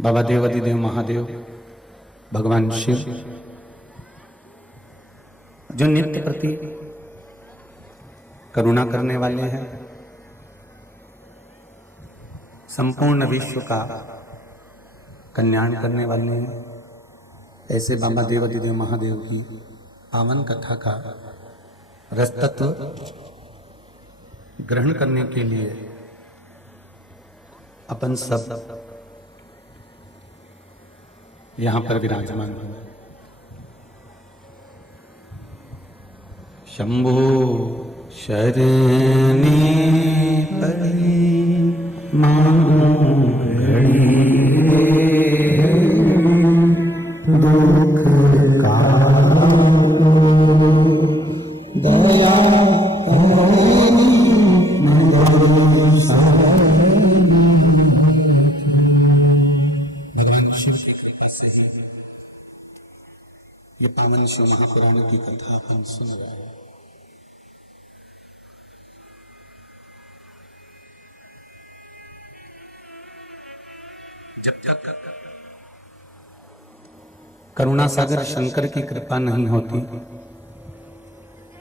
बाबा देवादिदेव महादेव भगवान शिव जो नित्य प्रति करुणा करने वाले हैं, संपूर्ण विश्व का कल्याण करने वाले हैं, ऐसे बाबा देवादिदेव महादेव की पावन कथा का रसतत्व ग्रहण करने के लिए अपन सब यहाँ पर विराजमान हुए। शंभो शरणी पड़ी मांगू घड़ी दुख कालो दया भगवान शिव की कृपा से ये पावन शिव महापुराण की कथा अपन सुन रहे हैं। जब तक करुणा सागर शंकर की कृपा नहीं होती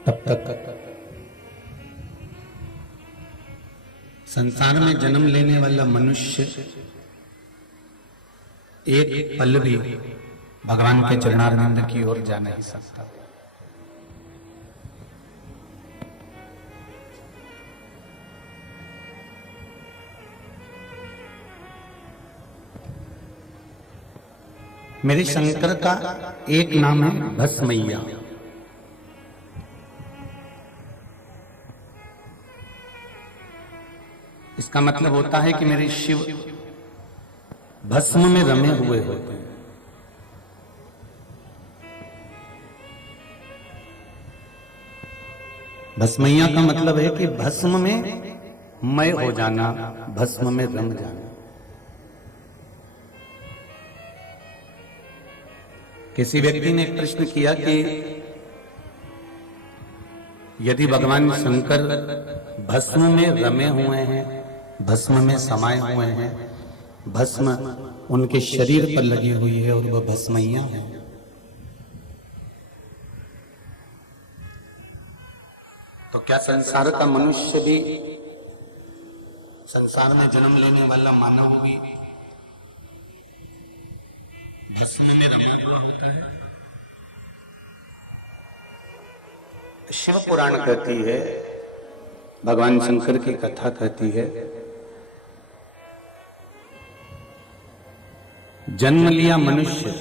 तब तक संसार में जन्म लेने वाला मनुष्य एक पल भी भगवान के चरणारविंद की ओर जा नहीं सकता। मेरे शंकर का एक नाम है भस्मैया। इसका मतलब होता है कि मेरे शिव भस्म में रमे हुए होते हैं। भस्मैया का मतलब है कि भस्म में मय हो जाना, भस्म में रम जाना। किसी व्यक्ति ने प्रश्न किया कि यदि भगवान शंकर भस्म में रमे हुए हैं, भस्म में समाये हुए हैं, भस्म उनके शरीर पर लगी हुई है और वह भस्मैया है, तो क्या संसार का मनुष्य भी, संसार में जन्म लेने वाला मानव भी भस्म में रमा हुआ होता है? शिव पुराण कहती है, भगवान शंकर की कथा कहती है, जन्म लिया मनुष्य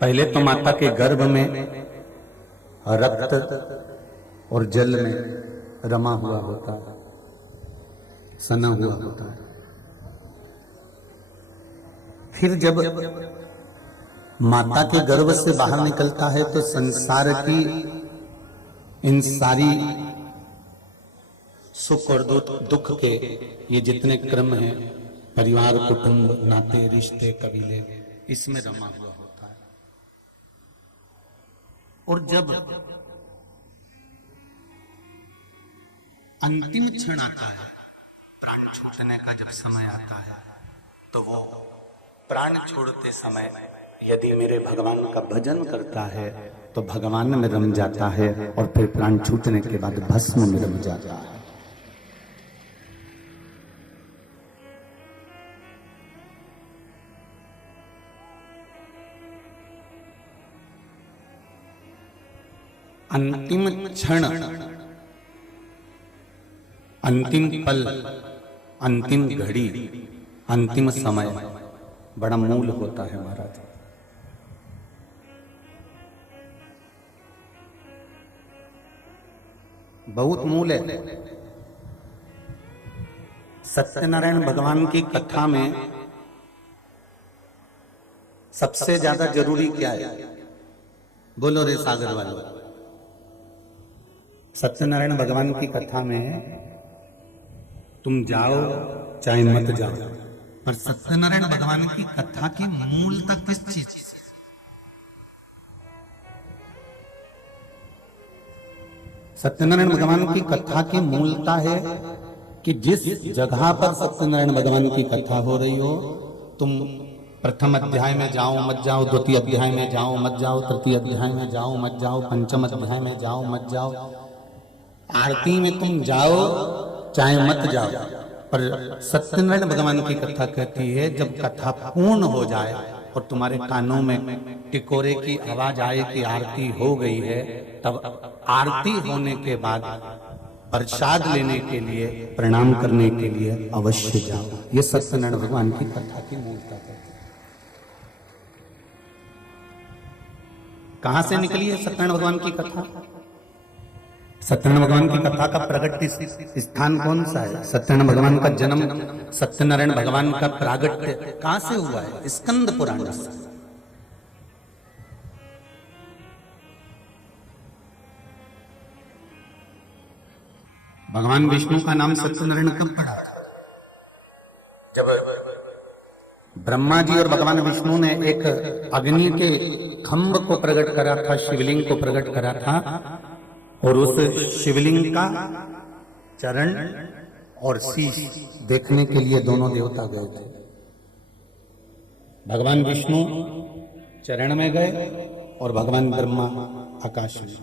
पहले तो माता के गर्भ में रक्त और जल में रमा हुआ होता है, सना हुआ होता है। फिर जब माता के गर्भ से बाहर निकलता है तो संसार की इन सारी सुख और दुख के ये जितने क्रम हैं, परिवार, कुटुंब, नाते, रिश्ते, कबीले, इसमें रमा हुआ होता है। और जब अंतिम क्षण आता है, प्राण छूटने का जब समय आता है, तो वो प्राण छोड़ते समय यदि मेरे भगवान का भजन करता है तो भगवान में रम जाता है और फिर प्राण छूटने के बाद भस्म में रम जाता है। अंतिम क्षण, अंतिम पल, अंतिम घड़ी, अंतिम समय बड़ा मूल होता है महाराज। बहुत मूल है। सत्यनारायण भगवान की कथा में सबसे ज्यादा जरूरी क्या है? बोलो रे सागर वालों। सत्यनारायण भगवान की कथा में तुम जाओ चाहे मत जाओ, पर सत्यनारायण भगवान की कथा की मूल तक किस चीज? सत्यनारायण भगवान की कथा की मूलता है कि जिस जगह पर सत्यनारायण भगवान की कथा हो रही हो, तुम प्रथम अध्याय में जाओ मत जाओ, द्वितीय अध्याय में जाओ मत जाओ, तृतीय अध्याय में जाओ मत जाओ, पंचम अध्याय में जाओ मत जाओ, आरती में तुम जाओ चाहे मत जाओ, पर सत्यनारायण भगवान की कथा कहती है जब कथा पूर्ण हो जाए और तुम्हारे कानों में टिकोरे की आवाज आए कि आरती हो गई है, तब आरती होने के बाद प्रसाद लेने के लिए, प्रणाम करने के लिए अवश्य जाओ। ये सत्यनारायण भगवान की कथा की मूलता है। कहां से निकली है सत्यनारायण भगवान की कथा? सत्यनारायण भगवान की कथा का प्रगट स्थान कौन सा है? सत्यनारायण भगवान का जन्म, सत्यनारायण भगवान का प्रागट्य कहां से हुआ है? स्कंद पुराण से। भगवान विष्णु का नाम सत्यनारायण कब पड़ा था? जब ब्रह्मा जी और भगवान विष्णु ने एक अग्नि के खंभ को प्रकट करा था, शिवलिंग को प्रकट करा था, और उस शिवलिंग का चरण और शीश देखने के लिए दोनों देवता गए थे। भगवान विष्णु चरण में गए और भगवान ब्रह्मा आकाश में।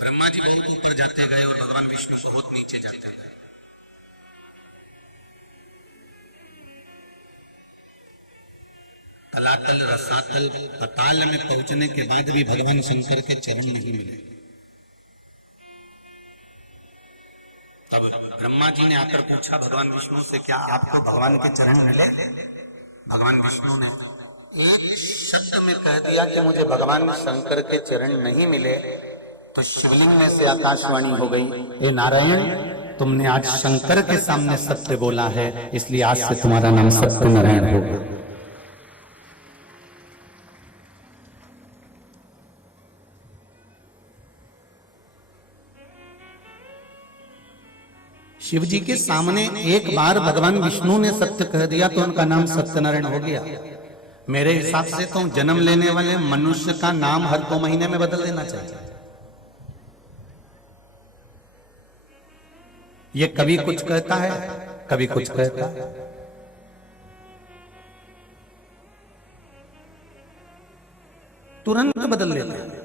ब्रह्मा जी बहुत ऊपर जाते गए और भगवान विष्णु बहुत नीचे जाते गए। तलातल रसातल पाताल में पहुंचने के बाद भी भगवान शंकर के चरण नहीं मिले। तब ब्रह्मा जी ने आकर पूछा भगवान विष्णु से, क्या आपको भगवान के चरण मिले? भगवान विष्णु ने एक शब्द में कह दिया कि मुझे भगवान शंकर के चरण नहीं मिले। तो शिवलिंग में से आकाशवाणी हो गई, हे नारायण, तुमने आज शंकर के सामने सत्य बोला है, इसलिए आज से तुम्हारा नाम सत्यनारायण होगा। शिव जी के सामने एक बार भगवान विष्णु ने सत्य कह दिया तो उनका नाम सत्यनारायण हो गया। मेरे हिसाब से तो जन्म लेने वाले मनुष्य का नाम हर 2 महीने में बदल देना चाहिए। ये कभी कुछ कहता है, कभी कुछ कहता है। तुरंत बदल लेते हैं।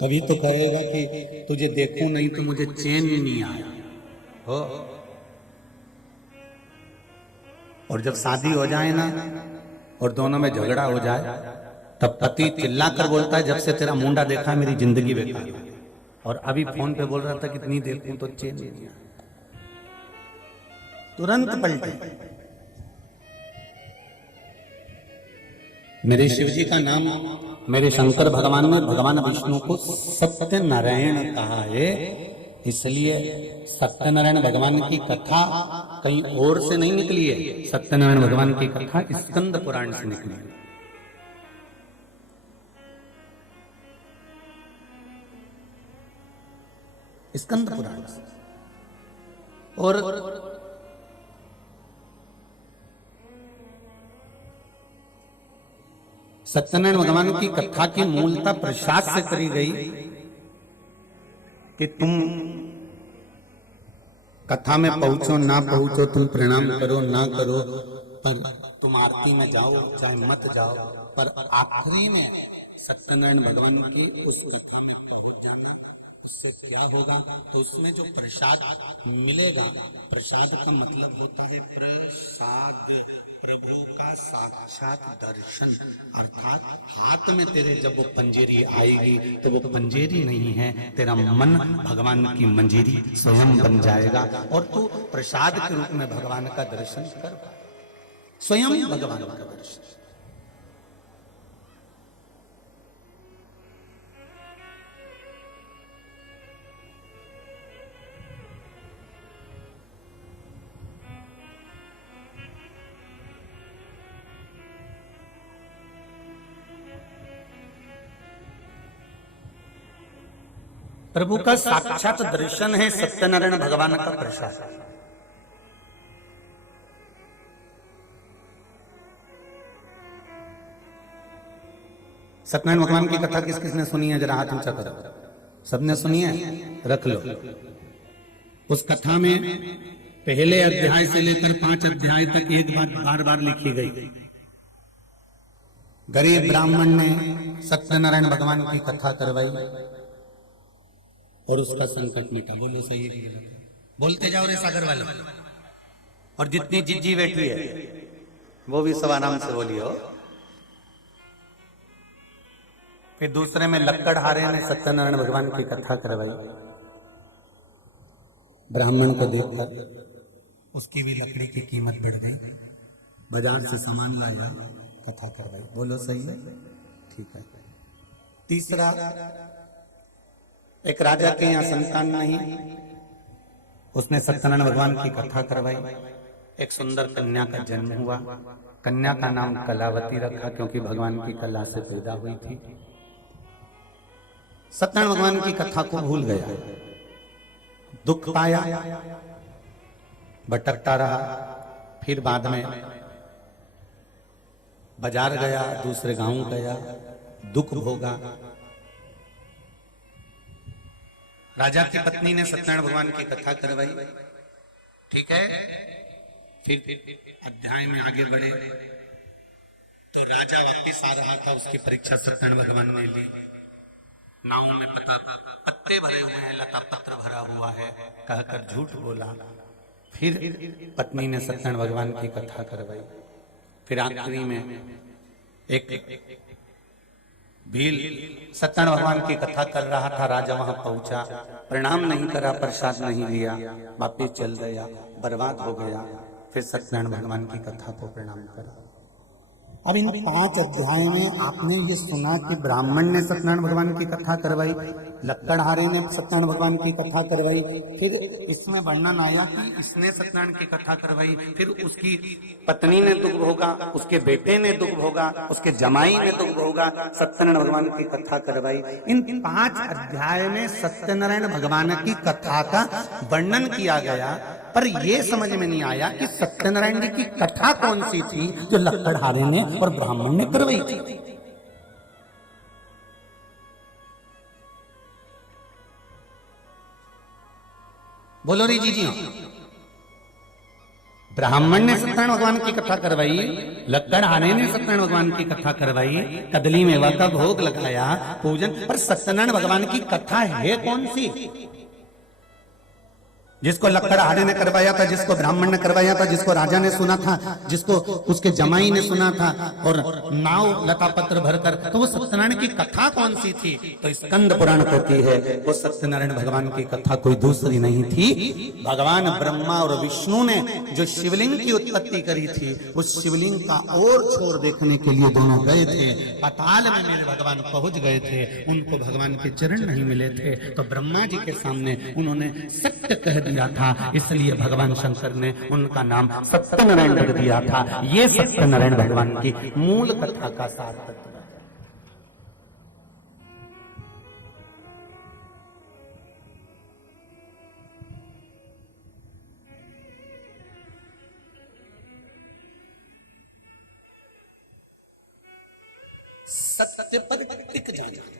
कभी तो कहेगा कि तुझे देखूं नहीं तो मुझे चैन नहीं आया हो, और जब शादी हो जाए ना और दोनों में झगड़ा हो जाए, तब पति चिल्लाकर बोलता है, जब से तेरा मुंडा देखा है मेरी जिंदगी बेकार है, और अभी फोन पे बोल रहा था कितनी देखूं तो चैन नहीं आया। तुरंत पलटे। मेरे शिव जी का नाम, मेरे शंकर भगवान ने भगवान विष्णु को सत्यनारायण कहा है, इसलिए सत्यनारायण भगवान की कथा कहीं और से नहीं निकली है। सत्यनारायण भगवान की कथा स्कंद पुराण से निकली है। स्कंद पुराण से। और सत्यनारायण भगवान की कथा की मूलता प्रसाद से करी गई कि तुम कथा में पहुंचो ना पहुंचो, तुम प्रणाम करो ना करो, पर तुम आरती में जाओ चाहे मत जाओ, पर आखिरी में सत्यनारायण भगवान की उस कथा में पहुंच जाना। उससे क्या होगा? तो उसमें जो प्रसाद मिलेगा, प्रसाद का मतलब होता है प्रसाद, प्रभु का साक्षात दर्शन। अर्थात हाथ में तेरे जब वो पंजेरी आएगी तो वो पंजेरी नहीं है, तेरा मन भगवान की मंजेरी स्वयं बन जाएगा और तू प्रसाद के रूप में भगवान का दर्शन कर, स्वयं भगवान का दर्शन। प्रभु का साक्षात दर्शन है सत्यनारायण भगवान का प्रसाद। सत्यनारायण भगवान की कथा किस किसने सुनी है? जरा हाथ ऊंचा करो। सबने सुनी है? रख लो। उस कथा में पहले अध्याय से लेकर 5 अध्याय तक एक बात बार बार लिखी गई। गरीब ब्राह्मण ने सत्यनारायण भगवान की कथा करवाई और उसका संकट मिटा। बोलो सही है? बोलते जाओ रे सागर वालों। और जितनी जिज्जी बैठी है वो भी सब आराम से बोलियो। फिर दूसरे में लक्कड़हारे ने सत्यनारायण भगवान की कथा करवाई। ब्राह्मण को देखकर उसकी भी लकड़ी की कीमत बढ़ गई, बाजार से सामान लाया, कथा करवाई। बोलो सही है? ठीक है। तीसरा, एक राजा के यहाँ संतान नहीं, उसने सत्यनारायण भगवान की कथा करवाई। एक सुंदर कन्या का जन्म हुआ। कन्या का नाम कलावती रखा क्योंकि भगवान की कला से पैदा हुई थी। सत्यनारायण भगवान की कथा को भूल गया, दुख पाया, भटकता रहा। फिर बाद में बाजार गया, दूसरे गांव गया, दुख भोगा। राजा की पत्नी ने सत्यनारायण भगवान की कथा करवाई। ठीक है। फिर अध्याय में आगे बढ़े तो राजा वापिस आ रहा था, उसकी परीक्षा सत्यनारायण भगवान ने ली। नाव में पत्ते भरे हुए हैं, लता पत्र भरा हुआ है, कहकर झूठ बोला। फिर पत्नी ने सत्यनारायण भगवान की कथा करवाई। फिर आखिरी में एक भील सत्यनारायण भगवान की कथा कर रहा था। राजा वहां पहुंचा, प्रणाम नहीं करा, प्रसाद नहीं लिया, वापिस चल गया, बर्बाद हो गया। फिर सत्यनारायण भगवान की कथा को प्रणाम करा। अब इन 5 अध्याय में आपने ये सुना कि ब्राह्मण ने सत्यनारायण भगवान की कथा करवाई, लक्कड़हारे ने सत्यनारायण भगवान की कथा करवाई। फिर इसमें वर्णन आया कि इसने सत्यनारायण की कथा करवाई, फिर उसकी पत्नी ने दुख भोगा, उसके बेटे ने दुख भोगा, उसके जमाई ने दुख भोगा, सत्यनारायण भगवान की कथा करवाई। इन 5 अध्याय में सत्यनारायण भगवान की कथा का वर्णन किया गया, पर यह समझ में नहीं आया कि सत्यनारायण जी की कथा कौन सी थी जो लक्कड़हारे ने और ब्राह्मण ने करवाई थी। बोलो रे जी। ब्राह्मण ने सत्यनारायण भगवान की कथा करवाई, लक्कड़हारे ने सत्यनारायण भगवान की कथा करवाई, कदली मेवा का भोग लगाया, पूजन। पर सत्यनारायण भगवान की कथा है कौन सी? जिसको लक्कड़हारे ने करवाया था, जिसको ब्राह्मण ने करवाया था, जिसको राजा ने सुना था, जिसको उसके जमाई ने सुना था, और नाव लता पत्र भरकर, तो वो सत्यनारायण की कथा कौन सी थी? तो स्कंद पुराण कहती है वो सत्यनारायण भगवान की कथा कोई दूसरी नहीं थी। भगवान ब्रह्मा और विष्णु ने जो शिवलिंग की उत्पत्ति करी थी, उस शिवलिंग का और छोर देखने के लिए दोनों गए थे। पाताल में मेरे भगवान पहुंच गए थे, उनको भगवान के चरण नहीं मिले थे, तो ब्रह्मा जी के सामने उन्होंने सत्य कह दिया था, इसलिए भगवान शंकर ने उनका नाम सत्यनारायण रख दिया था। ये सत्यनारायण भगवान की मूल कथा का सार तत्व है। सत्य पर टिक जाना,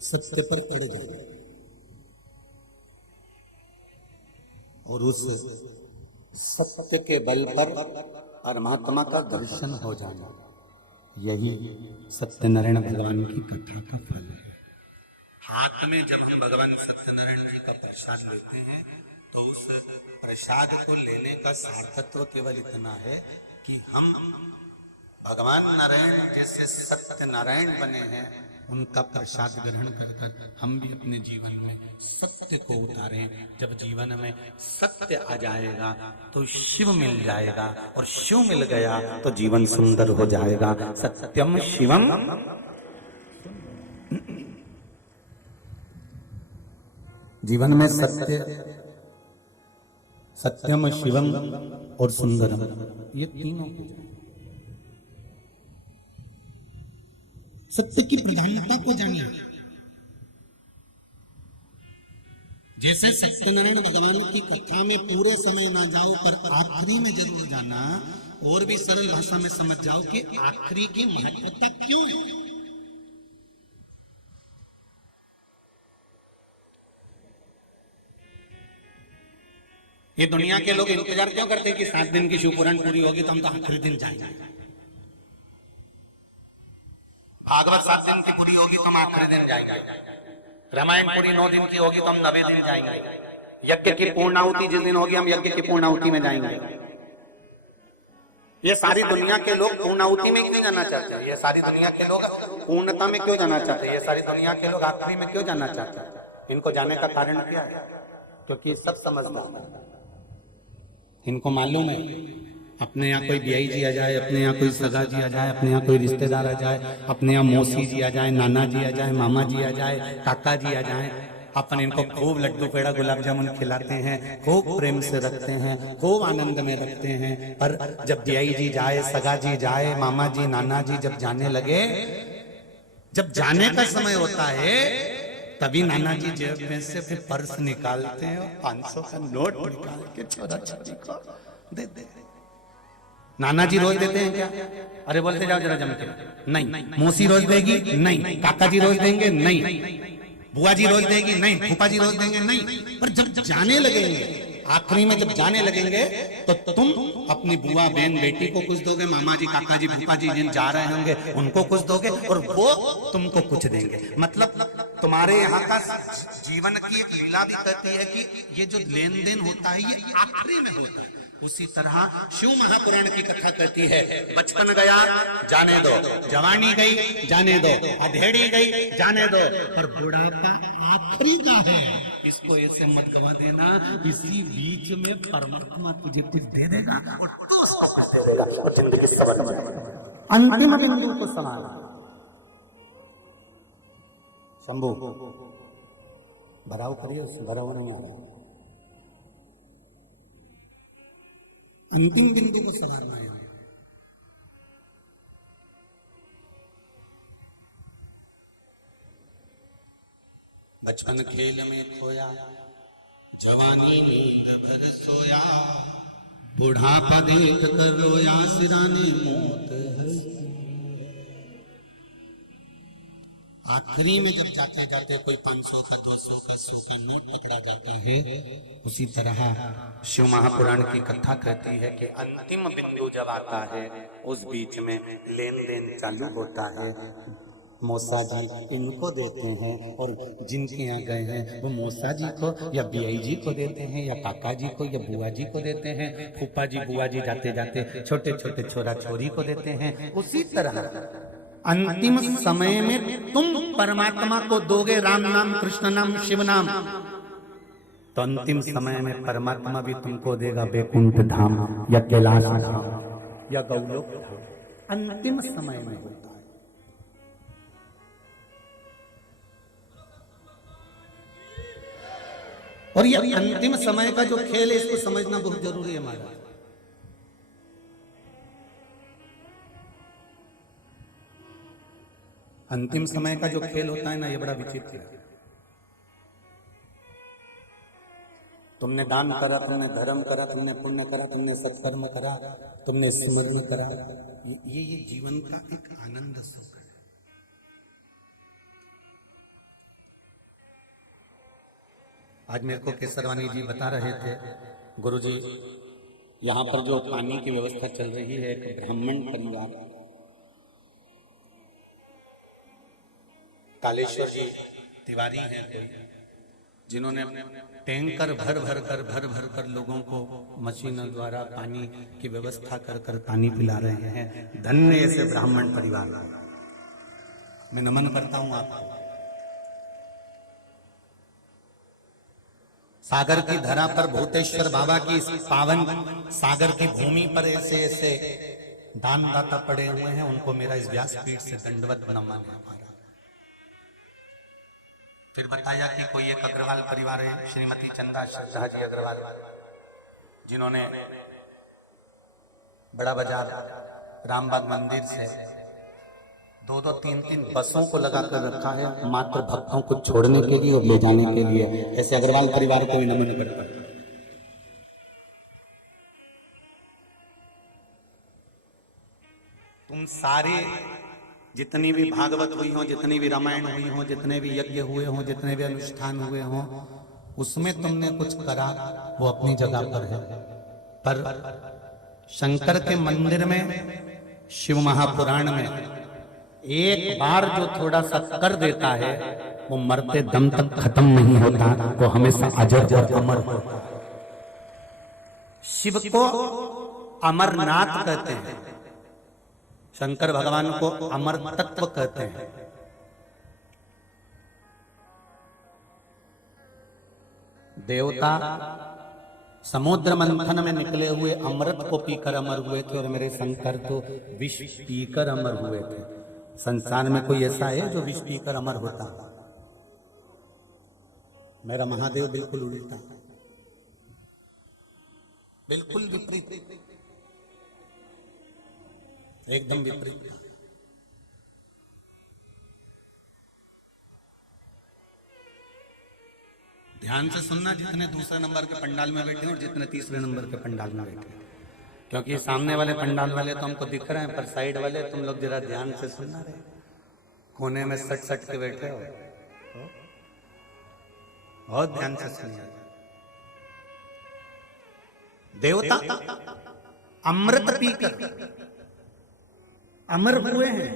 सत्य पर अड़ जाना और उस सत्य के बल पर परमात्मा का दर्शन हो जाना, यही सत्यनारायण भगवान की कथा का फल है। हाथ में जब हम भगवान सत्यनारायण जी का प्रसाद लेते हैं तो उस प्रसाद को लेने का सार्थत्व केवल इतना है कि हम भगवान नारायण जैसे सत्य नारायण बने हैं, उनका प्रसाद ग्रहण कर हम भी अपने जीवन में सत्य को उतारें। जब जीवन में सत्य आ जाएगा तो शिव मिल जाएगा, और शिव मिल गया तो जीवन सुंदर हो जाएगा। सत्यम शिवम, जीवन में सत्य, सत्यम शिवम और सुंदरम, ये तीनों को जाने। सत्य की प्रधानता को जानिए। जैसे सत्यनारायण भगवान की कथा में पूरे समय ना जाओ, पर आखिरी में जरूर जाना, और भी सरल भाषा में समझ जाओ कि आखिरी की महत्वता क्यों है। ये दुनिया के लोग इंतजार क्यों करते हैं कि 7 दिन की शिव पुराण पूरी होगी तो हम तो आखिरी दिन जाएंगे। भागवत 7 दिन की पूरी होगी तो हम आखिरी दिन जाएंगे। रामायण पूरी 9 दिन की होगी तो हम 9वें दिन जाएंगे। यज्ञ की पूर्णाहुति जिस दिन होगी हम यज्ञ की पूर्णाहुति में जाएंगे। ये सारी दुनिया के लोग पूर्णाहुति में क्यों जाना चाहते हैं? ये सारी दुनिया के लोग पूर्णता में क्यों जाना चाहते हैं? ये सारी दुनिया के लोग आखिरी में क्यों जाना चाहते हैं? इनको जाने का कारण क्या है? क्योंकि सब समझदार है। इनको मालूम है अपने यहाँ कोई बियाई जी आ जाए, अपने यहाँ कोई सगा जी आ जाए, अपने यहाँ कोई रिश्तेदार आ जाए, अपने यहाँ मौसी जी आ जाए, नाना जी आ जाए, मामा जी आ जाए, काका जी आ जाए, अपन इनको खूब लड्डू पेड़ा गुलाब जामुन खिलाते हैं, खूब प्रेम से रखते हैं, खूब आनंद में रखते हैं। पर जब बियाई जी जाए, सगा जी जाए, मामा जी नाना जी जब जाने लगे, जब जाने का समय होता है तभी नाना जी जेब में से फिर पर्स निकालते हैं और 500 का नोट निकाल के छोरा छोरी को दे दे। नाना जी रोज देते हैं क्या? अरे बोलते जाओ जरा जम के। नहीं। मौसी रोज देगी? नहीं। काका जी रोज देंगे? नहीं। बुआ जी रोज देगी? नहीं। फूफा जी रोज देंगे? नहीं। पर जब जाने लगेंगे, आखिरी में जब जाने लगेंगे तो तुम अपनी बुआ बहन बेटी को कुछ दोगे, मामा जी काका जी फूफा जी जिन जा रहे होंगे उनको कुछ दोगे, और वो तुमको कुछ देंगे। मतलब तुम्हारे यहाँ का जीवन की एक लीला भी कहती है कि ये जो लेन देन होता है ये आखिरी में होता है। उसी तरह शिव महापुराण की कथा कहती है, बचपन गया जाने दो, जवानी गई जाने दो, अधेड़ी गई जाने दो, पर बुढ़ापा आखिरी का है। इसको ऐसे मत गवा देना, इसी बीच में परमात्मा तुझे कुछ दे देगा और तू उसको कुछ दे देगा और जिंदगी सवर जाएगी। अंतिम बिंदु को संभाल। शंभू भराव करिए, भराव नहीं आ रहा। अंतिम बिंदु को सजाना है। बचपन खेल में खोया, जवानी नींद भर सोया, बुढ़ापा देख कर रोया, सिराने मौत है। आखिरी में जब जाते जाते कोई 500 का 200 का 100 का नोट पकड़ा जाता है, उसी तरह शिव महापुराण की कथा कहती है कि अंतिम बिंदु जब आता है उस बीच में लेन देन चालू होता है। मौसा जी इनको देते हैं और जिनके यहाँ गए हैं वो मौसा जी को या बियाई जी को देते हैं, या काका जी को या बुआ जी को देते हैं, फूफा जी बुआ जी जाते जाते छोटे छोटे छोरा छोरी को देते हैं। उसी तरह अंतिम समय में तुम परमात्मा को दोगे राम नाम, कृष्ण नाम, शिव नाम, तो अंतिम समय में परमात्मा भी तुमको देगा वैकुंठ धाम या कैलाश धाम या गौलोक धाम। अंतिम समय में होता है। और ये अंतिम समय का जो खेल है इसको समझना बहुत जरूरी है हमारा। अंतिम समय का जो खेल होता है ना, ये बड़ा विचित्र है। तुमने दान करा, तुमने धर्म करा, तुमने पुण्य करा, तुमने सत्कर्म करा, तुमने स्मरण करा, ये जीवन का एक आनंद सुख है। आज मेरे को केसरवानी जी बता रहे थे, गुरुजी यहाँ पर जो पानी की व्यवस्था चल रही है, एक ब्राह्मण परिवार कालेश्वर जी तिवारी हैं कोई, जिन्होंने टैंकर भर भर कर लोगों को मशीनों द्वारा पानी की व्यवस्था कर पानी पिला रहे हैं। धन्य ऐसे ब्राह्मण परिवार, मैं नमन करता हूं आपको। सागर की धरा पर भूतेश्वर बाबा की इस पावन सागर की भूमि पर ऐसे ऐसे दानदाता पड़े हुए हैं, उनको मेरा इस व्यासपीठ से दंडवत नमन है। फिर बताया कि कोई एक अग्रवाल परिवार है, श्रीमती चंदा श्रद्धा जी अग्रवाल, जिन्होंने बड़ा बाजार रामबाग मंदिर से दो दो तीन तीन बसों को लगा कर रखा है मात्र भक्तों को छोड़ने के लिए और ले जाने के लिए। ऐसे अग्रवाल परिवार को भी नमन करता है। तुम सारे जितनी भी भागवत हुई हो, जितनी भी रामायण हुई हो, जितने भी यज्ञ हुए हों, जितने भी अनुष्ठान हुए हों, उसमें तुमने कुछ करा वो अपनी जगह पर है। पर शंकर के मंदिर में, शिव महापुराण में एक बार जो थोड़ा सा कर देता है वो मरते दम तक खत्म नहीं होता, वो हमेशा अजर और अमर होता है। शिव को अमरनाथ कहते हैं, शंकर भगवान को अमर तत्व कहते हैं। देवता समुद्र मंथन में निकले हुए अमृत को पीकर अमर हुए थे और मेरे शंकर तो विष पीकर अमर हुए थे। संसार में कोई ऐसा है जो विष पीकर अमर होता? मेरा महादेव बिल्कुल उल्टा, बिल्कुल विपरीत, एकदम विपरीत। ध्यान से सुनना, जितने दूसरे नंबर के पंडाल में बैठे और जितने तीसरे नंबर के पंडाल में बैठे, क्योंकि सामने वाले पंडाल वाले तो हमको दिख रहे हैं, पर साइड वाले तुम लोग जरा ध्यान से सुनना रहे। कोने में सट सट के बैठे हो, बहुत ध्यान से सुनिए। देवता अमृत पीकर अमर हुए हैं,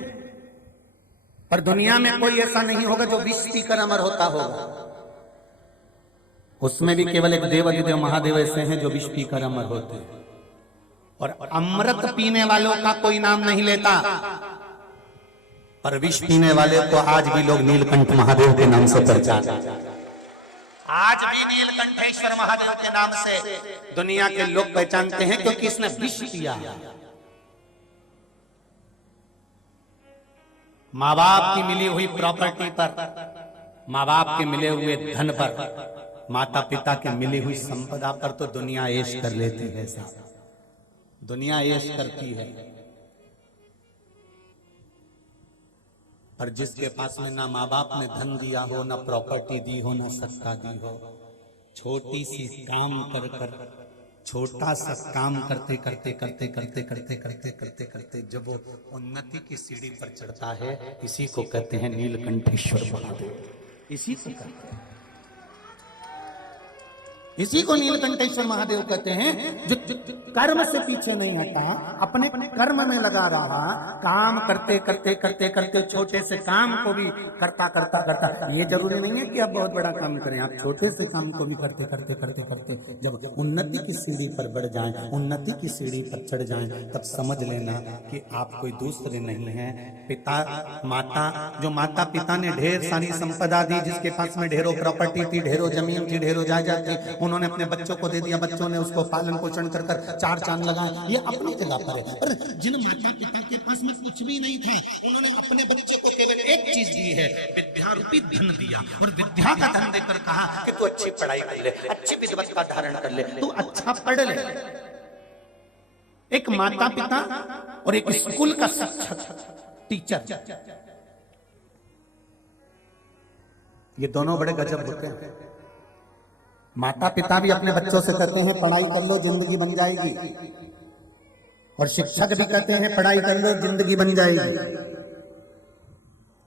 पर दुनिया में कोई ऐसा नहीं होगा जो विष पीकर अमर होता होगा। उसमें भी केवल एक देव अधिदेव महादेव ऐसे हैं जो विष पीकर अमर होते हैं, और अमृत पीने वालों का कोई नाम नहीं लेता, पर विष पीने वाले को आज भी लोग नीलकंठ महादेव के नाम से पहचानते हैं। आज भी नीलकंठेश्वर महादेव के नाम से दुनिया के लोग पहचानते हैं, क्योंकि इसने विष पिया। माँ बाप की मिली हुई प्रॉपर्टी पर, माँ बाप के मिले हुए धन पर, माता पिता के मिली हुई संपदा पर तो दुनिया ऐश कर लेती है साहब, दुनिया ऐश करती है। पर जिसके पास में ना माँ बाप ने धन दिया हो, ना प्रॉपर्टी दी हो, ना सत्ता दी हो, छोटी सी काम कर कर, छोटा सा काम करते करते करते करते करते करते करते करते जब वो उन्नति की सीढ़ी पर चढ़ता है, इसी को कहते हैं नीलकंठेश्वर महादेव। इसी को कहते हैं, इसी को नीलकंठेश्वर महादेव कहते हैं, जो कर्म से पीछे नहीं हटा, अपने कर्म में लगा रहा, काम करते करते करते करते छोटे से काम को भी करता करता करता। ये जरूरी नहीं है कि आप बहुत बड़ा काम करें, आप छोटे से काम को भी करते करते करते करते जब उन्नति की सीढ़ी पर बढ़ जाएं, उन्नति की सीढ़ी पर चढ़ जाएं, तब समझ लेना कि आप कोई दूसरे नहीं है। पिता माता, जो माता पिता ने ढेर सारी संपदा दी, जिसके पास में ढेरों प्रॉपर्टी थी, ढेरों जमीन थी, ढेरों जायदाद थी, उन्होंने अपने बच्चों को दे दिया, बच्चों ने उसको पालन पोषण कर कर चार चांद लगाए, ये अपनी जगह पर है। पर जिन माता पिता के पास में कुछ भी नहीं था, उन्होंने अपने बच्चे को केवल एक चीज दी है, विद्या रूपी धन दिया, और विद्या का धन देकर कहा कि तू अच्छी पढ़ाई कर ले, अच्छी विद्वत का धारण कर ले, तू अच्छा पढ़ ले। एक माता पिता और एक स्कूल का शिक्षक, टीचर, ये दोनों बड़े गजब होते हैं। माता पिता भी अपने बच्चों से कहते हैं पढ़ाई कर लो जिंदगी बन जाएगी, और शिक्षक भी कहते हैं पढ़ाई कर लो जिंदगी बन जाएगी।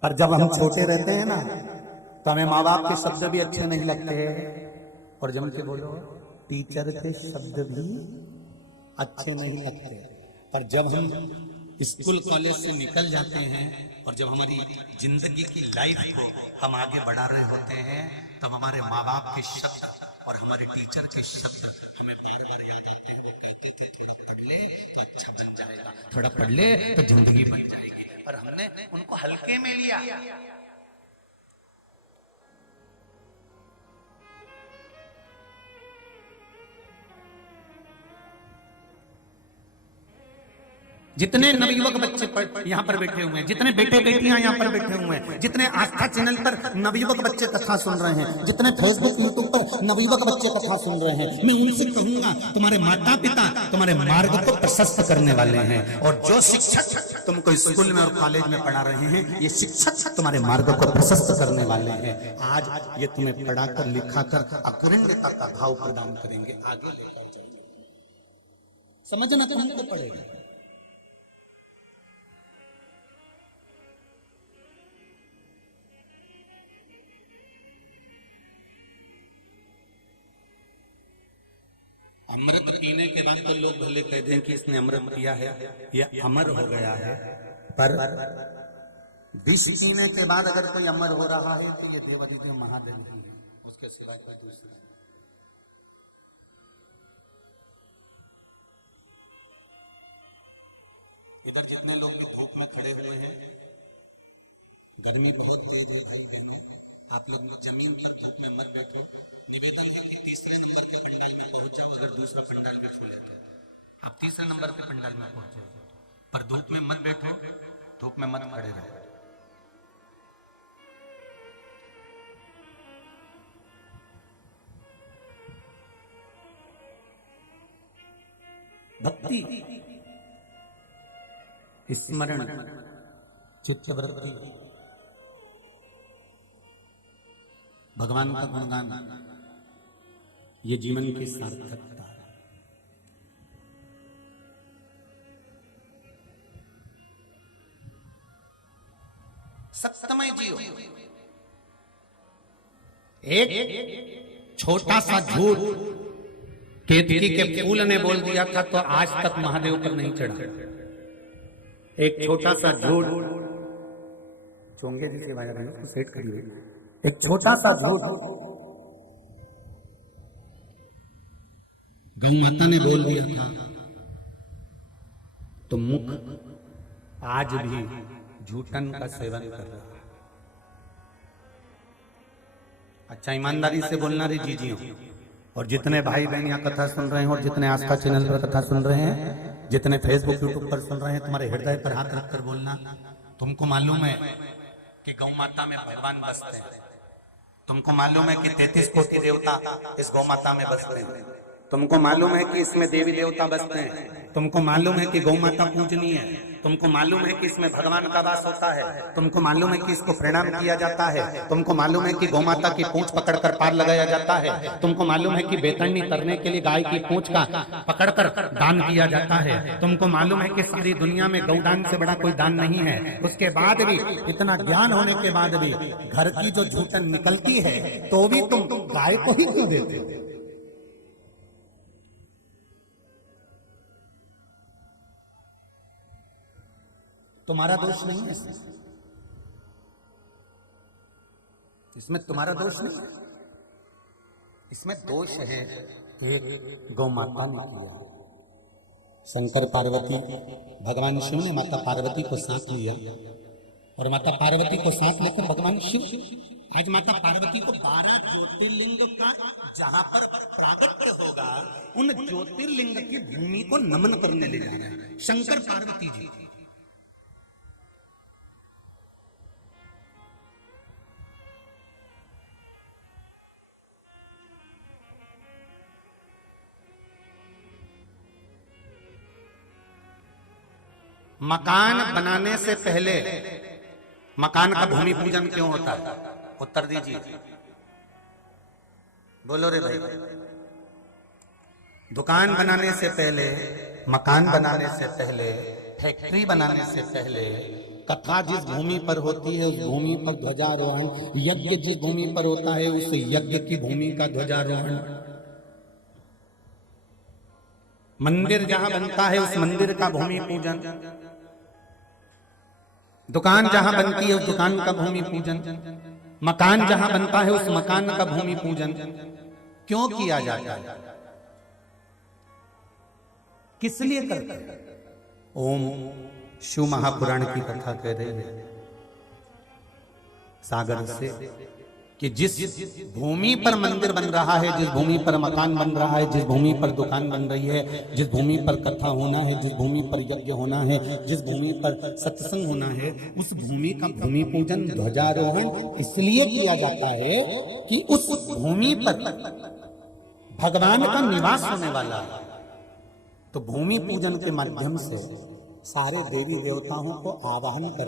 पर जब हम छोटे रहते हैं ना, तो हमें माँ बाप के शब्द भी अच्छे नहीं लगते, और जब के बोलो टीचर के शब्द भी अच्छे नहीं लगते। पर जब हम स्कूल कॉलेज से निकल जाते हैं और जब हमारी जिंदगी की लाइफ को हम आगे बढ़ा रहे होते हैं, तब हमारे माँ बाप के शब्द और हमारे टीचर के शब्द हमें बार बार याद आते हैं। वो कहते थे थोड़ा पढ़ ले तो अच्छा बन जाएगा, थोड़ा पढ़ ले तो जिंदगी बन जाएगी, पर हमने उनको हल्के में लिया। जितने नवयुवक बच्चे यहाँ पर बैठे हुए हैं, जितने बेटे बेटियां यहाँ पर बैठे हुए हैं, जितने आस्था चैनल पर नवयुवक बच्चे कथा सुन रहे हैं, जितने फेसबुक यूट्यूब पर नवयुवक बच्चे कथा सुन रहे हैं, मैं उनसे कहूंगा तुम्हारे माता पिता तुम्हारे मार्ग को प्रशस्त करने वाले हैं, और जो शिक्षक तुमको स्कूल में और कॉलेज में पढ़ा रहे हैं, ये शिक्षक तुम्हारे मार्ग को प्रशस्त करने वाले हैं। आज ये तुम्हें पढ़ाकर लिखाकर अग्रण्यता का भाव प्रदान करेंगे, आगे लेकर जाएंगे। समझना तुमको पड़ेगा। अमृत पीने के बाद तो लोग भले कह दें कि इसने अमृत पिया है, यह अमर हो गया है, पर विष पीने के बाद अगर कोई अमर हो रहा है तो ये देवादिदेव महादेव ही है, उसके सिवा दूसरे। इधर जितने लोग भी धूप में खड़े हुए हैं, गर्मी बहुत तेज है भाई बहनों, आप लोग जमीन पर धूप में मत बैठो। निवेदन है कि तीसरे नंबर के पंडाल में पहुंच जाओ, अगर दूसरा पंडाल पे छू लेते हैं आप तीसरे नंबर के पंडाल में पहुंच जाओ, पर धूप में मत बैठो, धूप में मत खड़े रहो। भक्ति, स्मरण, चित्तवृत्ति, भगवान का गुणगान, ये जीवन की सार्थकता है। सत्समय जियो। एक छोटा सा झूठ केतकी के फूल ने बोल दिया था तो आज तक महादेव पर नहीं चढ़ा। एक छोटा सा झूठ, चोंगे जी से भाई उसको सेट करिए, एक छोटा सा झूठ गौ माता ने बोल दिया था तो मुख आज भी झूठन का सेवन कर रहा है। अच्छा ईमानदारी से बोलना रे जीजियों, और जितने भाई बहन यहाँ कथा सुन रहे हैं और जितने आस्था चैनल पर कथा सुन रहे हैं, जितने फेसबुक यूट्यूब पर सुन रहे हैं, तुम्हारे हृदय पर हाथ रखकर बोलना, तुमको मालूम है कि गौ माता में भगवान बसते हैं, तुमको मालूम है कि 33 कोटि देवता इस गौ माता में बसते हैं, तुमको मालूम है कि इसमें देवी देवता बसते हैं, तुमको मालूम है कि गौ माता पूजनीय है, तुमको मालूम है कि इसमें भगवान का वास होता है, तुमको मालूम है कि इसको प्रणाम किया जाता है, तुमको मालूम है कि गौ माता की पूंछ पकड़कर पार लगाया जाता है, तुमको मालूम है कि बेतरनी करने के लिए गाय की पूंछ का पकड़कर दान किया जाता है, तुमको मालूम है कि सारी दुनिया में गौदान से बड़ा कोई दान नहीं है। उसके बाद भी, इतना ज्ञान होने के बाद भी घर की जो झूठन निकलती है तो भी तुम गाय को ही क्यों देते हो? तुम्हारा दोष नहीं है इसमें तुम्हारा दोष नहीं है, इसमें दोष है एक गौ माता ने किया। शंकर पार्वती, भगवान शिव ने माता पार्वती को साथ लिया, और माता पार्वती को साथ लेकर भगवान शिव आज माता पार्वती को 12 ज्योतिर्लिंग का जहां पर प्रागट्य होगा उन ज्योतिर्लिंग की भूमि को नमन करने ले जा रहे हैं शंकर पार्वती जी। मकान बनाने से पहले मकान का भूमि पूजन क्यों होता है? उत्तर दीजिए, बोलो रे भाई। दुकान बनाने से पहले, मकान बनाने से पहले, फैक्ट्री बनाने से पहले कथा जिस भूमि पर होती है उस भूमि पर ध्वजारोहण, यज्ञ जिस भूमि पर होता है उस यज्ञ की भूमि का ध्वजारोहण, मंदिर जहां बनता है उस मंदिर का भूमि पूजन, दुकान जहां बनती है उस दुकान का भूमि पूजन, मकान जहां बनता है उस मकान का भूमि पूजन क्यों किया जाता है? किस लिए करते हैं? ओम शिव महापुराण की कथा कह रही है, सागर से कि जिस भूमि पर मंदिर बन रहा है, जिस भूमि पर मकान बन रहा है, जिस भूमि पर दुकान बन रही है, जिस भूमि पर कथा होना है, जिस भूमि पर यज्ञ होना है, जिस भूमि पर सत्संग होना है, उस भूमि का भूमि पूजन ध्वजारोहण इसलिए किया जाता है कि उस भूमि पर भगवान का निवास होने वाला है। तो भूमि पूजन के माध्यम से सारे देवी देवताओं को आवाहन कर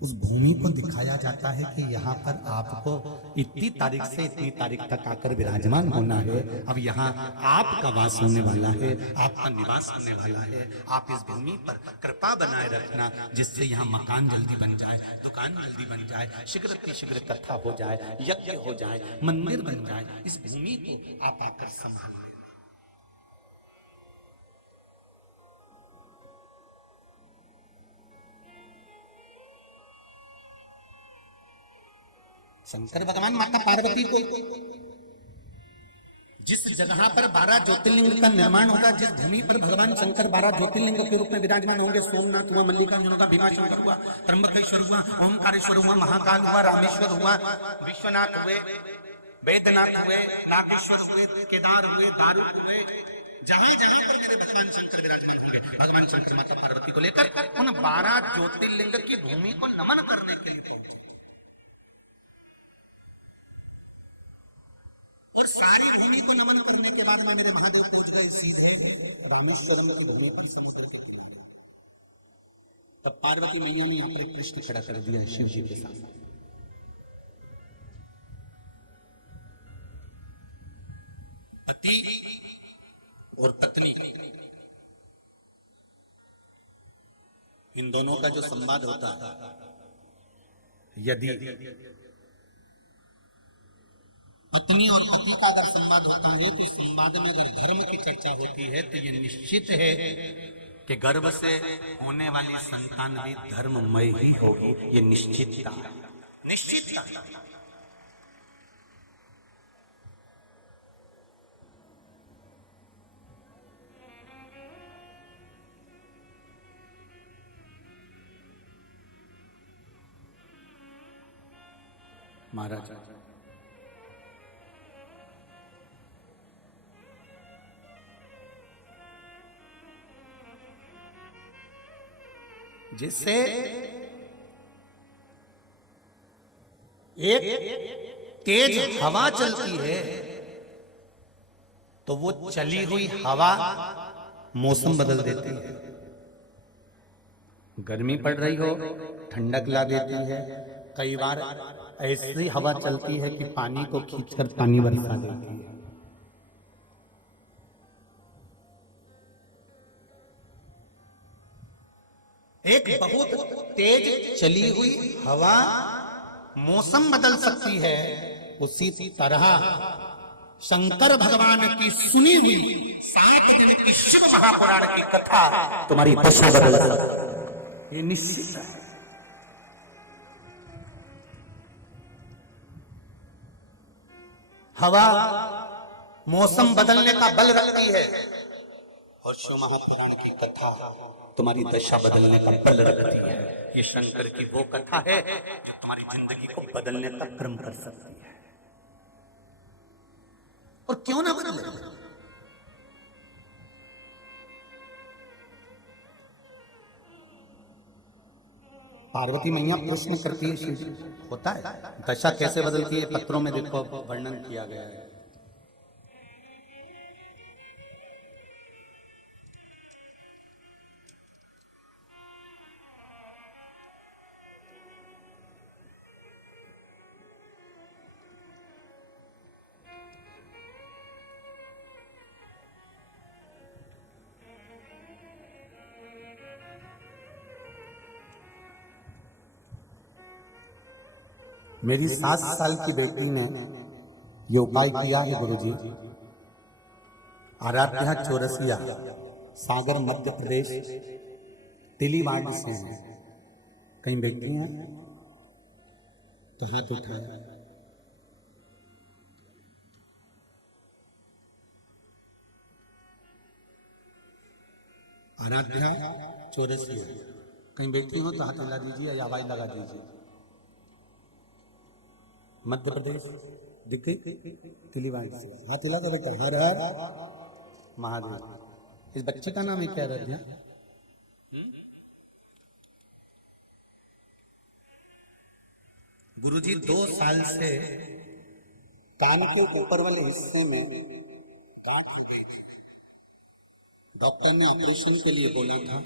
उस भूमि को दिखाया जाता है कि यहाँ पर आपको इतनी तारीख से इतनी तारीख तक आकर विराजमान होना है। अब यहाँ आपका वास होने वाला है, आपका निवास होने वाला है। आप इस भूमि पर कृपा बनाए रखना, जिससे यहाँ मकान जल्दी बन जाए, दुकान जल्दी बन जाए, शीघ्र कथा हो जाए, यज्ञ हो जाए, मंदिर बन जाए। इस भूमि को आप आकर संभालिए। शंकर भगवान माता पार्वती को जिस जगह पर 12 ज्योतिर्लिंग का निर्माण होगा, जिस भूमि पर भगवान शंकर 12 ज्योतिर्लिंग के रूप में विराजमान होंगे, सोमनाथ हुआ, मल्लिकार्जुन हुआ, भीमाशंकर हुआ, त्र्यंबकेश्वर हुआ, ओमकारेश्वर हुआ, महाकाल हुआ, रामेश्वर हुआ, विश्वनाथ हुए, वेदनाथ हुए, नागेश्वर हुए, केदार हुए, दारुक हुए, जहां जहां पर मेरे भगवान शंकर विराजमान होंगे, भगवान शंकर माता पार्वती को लेकर उन 12 ज्योतिर्लिंग की भूमि को नमन करने के लिए और सारी भूमि को नमन करने के बाद में मेरे महादेव पूज गए सीधे रामेश्वरम की भूमि पर समुद्र के किनारे। तब पार्वती मैया ने यहाँ पर एक कृष्ण खड़ा कर दिया शिव जी के साथ। पति और पत्नी, इन दोनों का जो संवाद होता है, यदि पत्नी और पति का अगर संवाद होता है तो इस संवाद में अगर धर्म की चर्चा होती है तो ये निश्चित है कि गर्भ से होने वाली संतान भी धर्ममय ही होगी। ये निश्चितता। महाराज जिससे एक तेज हवा चलती है तो वो चली हुई हवा मौसम बदल देती है। गर्मी पड़ रही हो, ठंडक ला देती है। कई बार ऐसी हवा चलती है कि पानी को खींचकर पानी बरसा देती है। एक बहुत तेज चली हुई हवा मौसम बदल सकती है। उसी तरह शंकर भगवान की सुनी हुई 7 दिन की शिव महापुराण की कथा तुम्हारी दशा बदल सकती है। ये निश्चित है। हवा मौसम बदलने का बल रखती है और शिव महापुराण की कथा तुम्हारी दशा बदलने का बल रखती है। ये शंकर की वो कथा है जो तुम्हारी जिंदगी को बदलने का क्रम कर सकती है। और क्यों ना बदले? पार्वती मैया प्रश्न करती है शिव जी, होता है दशा कैसे बदलती है? पत्रों में देखो वर्णन किया गया है। मेरी 7 साल की बेटी ने ये उपाय किया है गुरुजी। आराध्या चौरसिया, सागर मध्य प्रदेश, तिलीवाड़ से है। कहीं बेटी हैं तो हाथ उठाए। आराध्या चौरसिया, कहीं बेटी हो तो हाथ हिला दीजिए या आवाज लगा दीजिए। मध्य प्रदेश दिख गई तिलीवाड़ी से। हाँ तिला का बेटा, हर हर महादेव। इस बच्चे का नाम है क्या रह गया? गुरुजी 2 साल से कान के ऊपर वाले हिस्से में गांठ हो गई थी। डॉक्टर ने ऑपरेशन के लिए बोला था।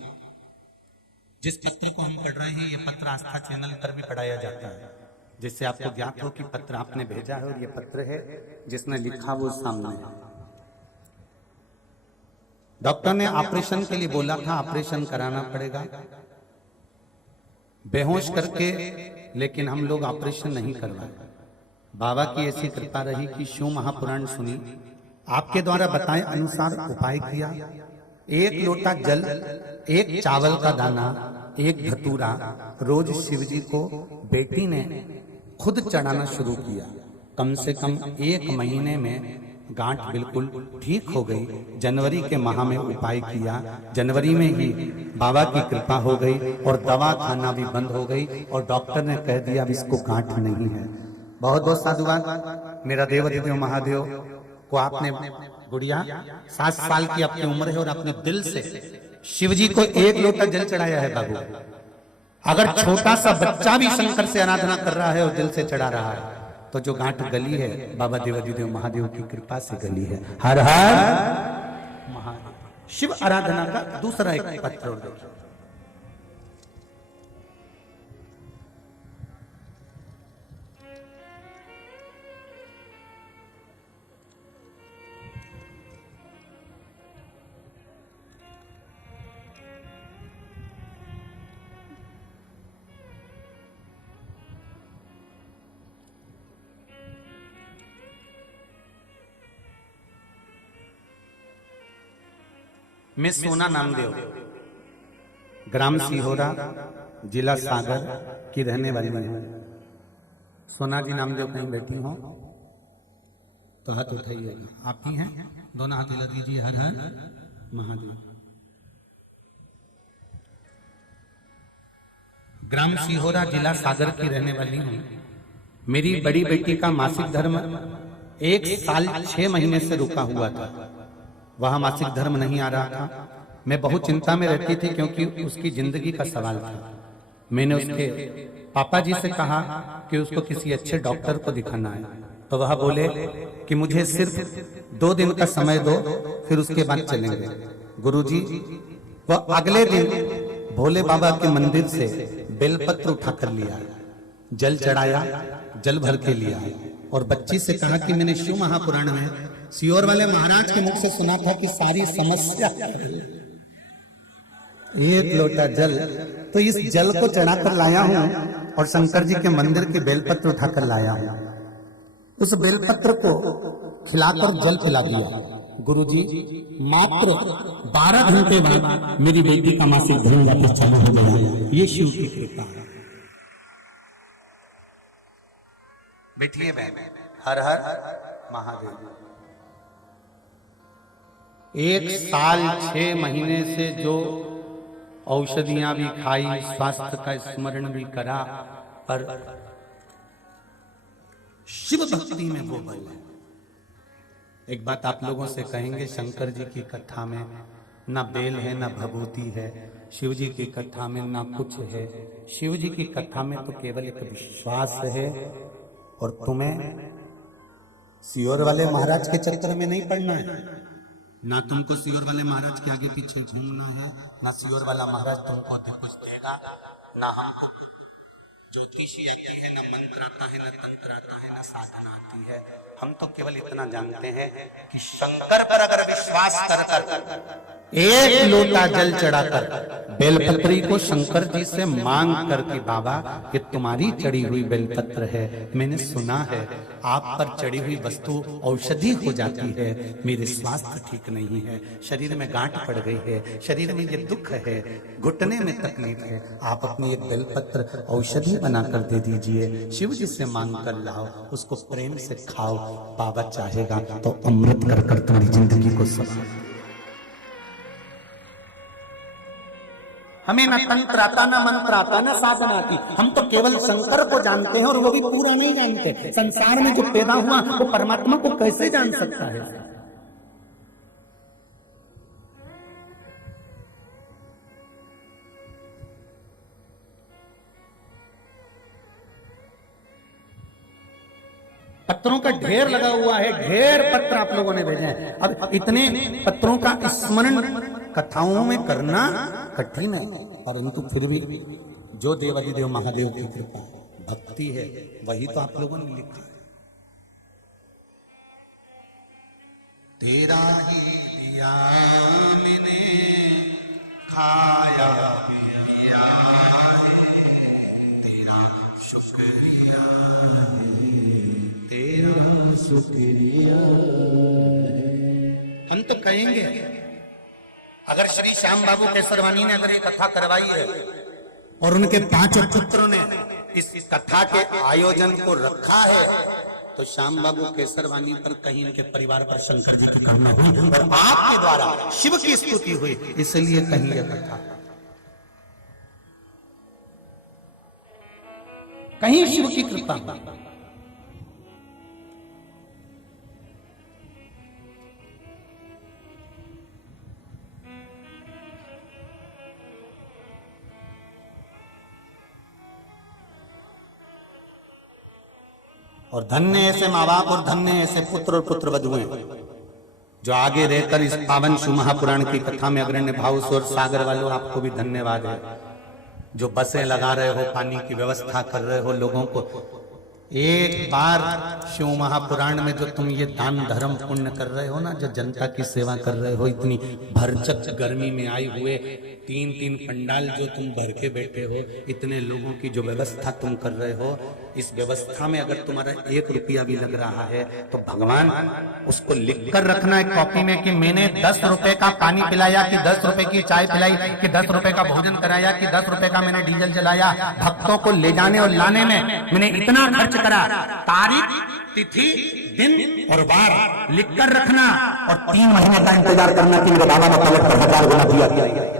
जिस पत्र को हम पढ़ रहे हैं ये पत्र आस्था चैनल पर भी पढ़ाया जाता है, जिससे आपको ज्ञात हो कि पत्र आपने भेजा है और ये पत्र है जिसने लिखा वो सामने है। डॉक्टर ने ऑपरेशन के लिए बोला था, ऑपरेशन कराना पड़ेगा बेहोश करके, लेकिन हम लोग ऑपरेशन नहीं करवाए। बाबा की ऐसी कृपा रही कि शिव महापुराण सुनी, आपके द्वारा बताए अनुसार उपाय किया। 1 लोटा जल, 1 चावल का दाना, 1 धतूरा रोज शिवजी को बेटी ने खुद चढ़ाना शुरू किया। कम से कम 1 महीने में गांठ बिल्कुल ठीक हो गई। जनवरी के माह में उपाय किया, जनवरी में ही बाबा की कृपा हो गई और दवा खाना भी बंद हो गई और डॉक्टर ने कह दिया अब इसको गांठ नहीं है। बहुत बहुत साधुवाद। मेरा देव महादेव को आपने, गुड़िया 7 साल की आपकी उम्र है और आपने दिल से शिवजी को 1 लोटा जल चढ़ाया है बाबू। अगर छोटा सा बच्चा भी शंकर से आराधना कर रहा है और दिल से चढ़ा रहा है तो जो गांठ गली है बाबा देव महादेव की कृपा से गली है। हर हर महादेव। शिव आराधना का दूसरा एक पत्र और देखिए। मैं सोना नामदेव, ग्राम सिहोरा, जिला सागर की रहने वाली हूँ। सोना जी नामदेव कहीं बैठी हो तो हाथ उठाइएगा। आप ही हैं? दोनों हाथ हिला दीजिए। हर हर महादेव। ग्राम सिहोरा, जिला सागर की रहने वाली हूँ। मेरी बड़ी बेटी का मासिक धर्म 1 साल 6 महीने से रुका हुआ था। वह मासिक धर्म नहीं आ रहा था। मैं बहुत चिंता में रहती थी क्योंकि उसकी जिंदगी का सवाल था। मैंने उसके पापा जी से कहा कि उसको किसी अच्छे डॉक्टर को दिखाना है, तो वह बोले कि मुझे सिर्फ 2 दिन का समय दो, फिर उसके बाद चलेंगे। गुरुजी वह अगले दिन भोले बाबा के मंदिर से बेलपत्र उठाकर लिया, जल चढ़ाया, जल भर के लिया और बच्ची से कहा कि मैंने शिव महापुराण में सियोर वाले महाराज के मुख से सुना था कि सारी समस्या 1 लोटा जल, तो इस जल को चढ़ाकर लाया हूं और शंकर जी के मंदिर के बेलपत्र उठाकर लाया हूं। उस बेलपत्र को खिलाकर जल पिला दिया। गुरुजी मात्र 12 घंटे बाद मेरी बेटी का मासिक धर्म वापस चालू हो गया। ये शिव की कृपा है। बैठिए बहन। हर हर महादेव। 1 साल 6 महीने से जो औषधियां भी खाई, स्वास्थ्य का स्मरण भी करा, पर शिव भक्ति में वो बल है। एक बात आप लोगों से कहेंगे, शंकर जी की कथा में ना बेल है ना भभूति है, शिव जी की कथा में ना कुछ है। शिव जी की कथा में तो केवल एक विश्वास है। और तुम्हें सियोर वाले महाराज के चक्कर में नहीं पड़ना है। ना तुमको सियोर वाले महाराज के आगे पीछे घूमना है, ना सियोर वाला महाराज तुमको कुछ देगा, ना हमको ज्योतिषी आती है, ना मंत्र आता है, ना तंत्र आता है, ना साधना आती है। हम तो केवल इतना जानते हैं कि शंकर पर अगर विश्वास कर 1 लोटा जल चढ़ाकर बेलपत्री को शंकर जी से मांग कर कि बाबा ये तुम्हारी चढ़ी हुई बेलपत्र है, मैंने सुना है आप पर चढ़ी हुई वस्तु औषधि हो जाती है, मेरे स्वास्थ्य ठीक नहीं है, शरीर में गांठ पड़ गई है, शरीर में ये दुख है, घुटने में तकलीफ है, आप अपनी एक बेलपत्र औषधि बनाकर दे दीजिए, शिव जी से मांग कर लाओ, उसको प्रेम से खाओ, बाबा चाहेगा तो अमृत कर कर तुम्हारी जिंदगी को संभाल। हमें ना तंत्र आता, ना मंत्र आता, ना साधना आती। हम तो केवल शंकर को जानते हैं और वो भी पूरा नहीं जानते। संसार में जो पैदा हुआ वो परमात्मा को कैसे जान सकता है? पत्रों का ढेर लगा हुआ है, ढेर पत्र आप लोगों ने भेजे हैं। अब इतने पत्रों का स्मरण कथाओं में करना कठिन है, परंतु फिर भी जो देवाधिदेव महादेव की कृपा भक्ति है वही तो आप लोगों ने लिखा है। तेरा ही दिया मैंने खाया पिया है, तेरा शुक्रिया तेरा शुक्रिया। हम तो कहेंगे अगर श्री श्याम बाबू केसरवानी ने अगर ये कथा करवाई है और उनके 5 पुत्रों ने इस कथा के आयोजन को रखा है, तो श्याम बाबू केसरवानी पर कहीं इनके परिवार पर शंकर जी की कृपा हुई और आपके द्वारा शिव की स्तुति हुई, इसलिए कहीं यह कथा, कहीं शिव की कृपा। और धन्य ऐसे माँ बाप और धन्य ऐसे पुत्र और पुत्र वधुएं जो आगे रहकर इस पावन शिव महापुराण की कथा में अग्रण्य भाव से, और सागर वालों आपको भी धन्यवाद है जो बसें लगा रहे हो, पानी की व्यवस्था कर रहे हो लोगों को। एक बार शिव महापुराण में जो तुम ये दान धर्म पुण्य कर रहे हो ना, जो जनता की सेवा कर रहे हो, इतनी भरचक गर्मी में आए हुए 3-3 पंडाल जो तुम भर के बैठे हो, इतने लोगों की जो व्यवस्था तुम कर रहे हो, इस व्यवस्था में अगर तुम्हारा 1 रुपया भी लग रहा है तो भगवान उसको लिख कर रखना है कॉपी में कि मैंने 10 रुपए का पानी पिलाया, कि 10 रुपए की चाय पिलाई, कि 10 रुपए का भोजन कराया, कि 10 रुपए का मैंने डीजल जलाया, भक्तों को ले जाने और लाने में मैंने इतना खर्च करा। तारीख, तिथि, दिन और बार लिख कर रखना और 3 महीने का इंतजार करना कि मेरे बाबा ने पलट कर 1000 गुना दिया।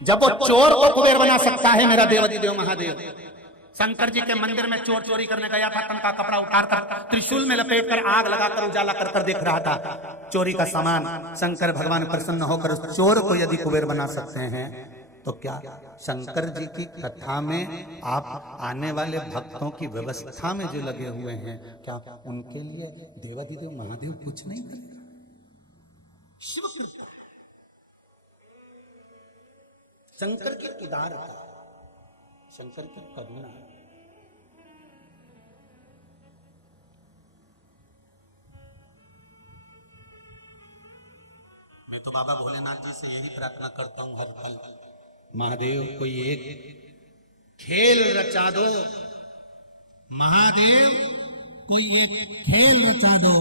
जब वो चोर को कुबेर बना सकता है मेरा देवाधिदेव महादेव। शंकर जी के मंदिर में चोर चोरी करने गया था, तन का कपड़ा उतारकर त्रिशूल में लपेट कर आग लगाकर उजाला कर देख रहा था चोरी का सामान। शंकर भगवान प्रसन्न होकर उस चोर को यदि कुबेर बना सकते हैं तो क्या शंकर जी की कथा में आप आने वाले भक्तों की व्यवस्था में जो लगे हुए हैं, क्या उनके लिए देवाधिदेव महादेव कुछ नहीं करेगा? शिव शंकर की उदारता, शंकर की करुणा। मैं तो बाबा भोलेनाथ जी से यही प्रार्थना करता हूं हर पल, महादेव कोई एक खेल रचा दो, महादेव कोई एक खेल रचा दो,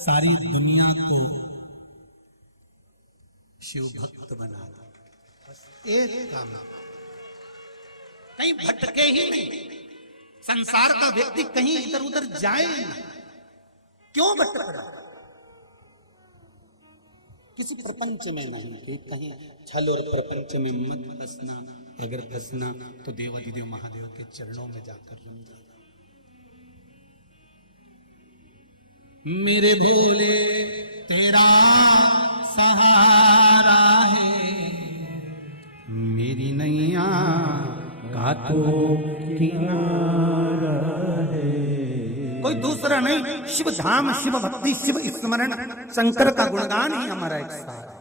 सारी दुनिया को शिव भक्त बना दो। एक काम, कहीं भटके ही नहीं, संसार का व्यक्ति कहीं इधर उधर जाए नहीं। क्यों भटक रहा? किसी प्रपंच में नहीं, कि कहीं छल और प्रपंच में मत फंसना। अगर फंसना तो देवाधिदेव महादेव के चरणों में जाकर रम जाना। मेरे भोले तेरा सहारा है, मेरी नैया घाटों किनारा है। कोई दूसरा नहीं, शिव धाम, शिव भक्ति, शिव स्मरण, शंकर का गुणगान ही हमारा एक सहारा।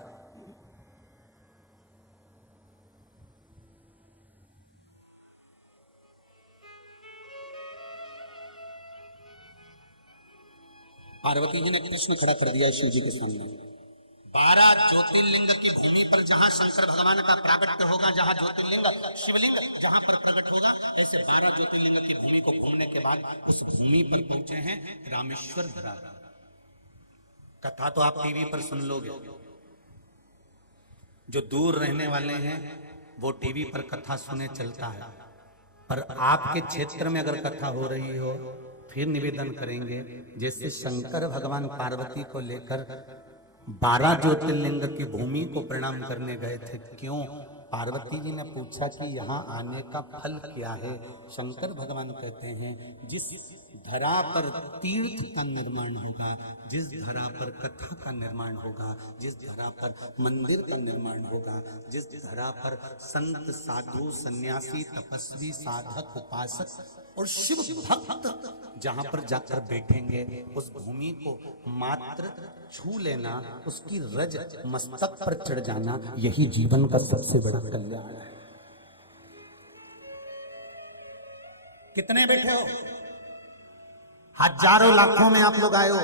पार्वती जी ने कृष्ण खड़ा कर दिया शिव जी के सामने। 12 ज्योतिर्लिंग की भूमि पर जहां शंकर भगवान का प्राकट्य होगा, जहां ज्योतिर्लिंग शिवलिंग जहां पर प्रकट होगा, ऐसे 12 ज्योतिर्लिंग की भूमि को घूमने के बाद उस भूमि पर पहुंचे हैं रामेश्वर धरा। कथा तो आप टीवी पर सुन लोगे, जो दूर रहने वाले हैं वो टीवी पर कथा सुने चलता है, पर आपके क्षेत्र में अगर कथा हो रही हो फिर निवेदन करेंगे, जैसे शंकर भगवान पार्वती को लेकर 12 ज्योतिर्लिंग की भूमि को प्रणाम करने गए थे। क्यों? पार्वती जी ने पूछा कि यहाँ आने का फल क्या है। शंकर भगवान कहते हैं, जिस धरा पर तीर्थ का निर्माण होगा, जिस धरा पर कथा का निर्माण होगा, जिस धरा पर मंदिर का निर्माण होगा, जिस धरा पर संत साधु सन्यासी तपस्वी साधक उपासक और शिव भक्त जहां पर जाकर बैठेंगे, उस भूमि को मात्र छू लेना, उसकी रज मस्तक पर चढ़ जाना, यही जीवन का सबसे बड़ा कल्याण है। कितने बैठे हो? हजारों लाखों में आप लोग आए हो।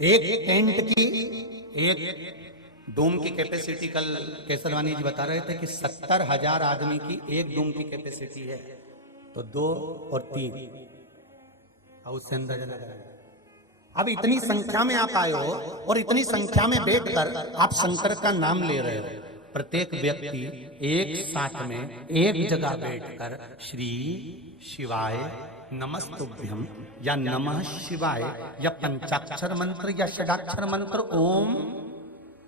एक टेंट की, एक डोम की कैपेसिटी, कल केसरवानी जी बता रहे थे कि 70,000 आदमी की एक डोम की कैपेसिटी है, तो 2 और 3 उससे अंदाजा लगाया। अब इतनी संख्या में आप आए हो और इतनी संख्या में बैठकर आप शंकर का नाम ले रहे हो। प्रत्येक व्यक्ति एक साथ में एक जगह बैठकर श्री शिवाय नमस्तुभ्यम या नमः शिवाय या पंचाक्षर मंत्र या षडाक्षर मंत्र ओम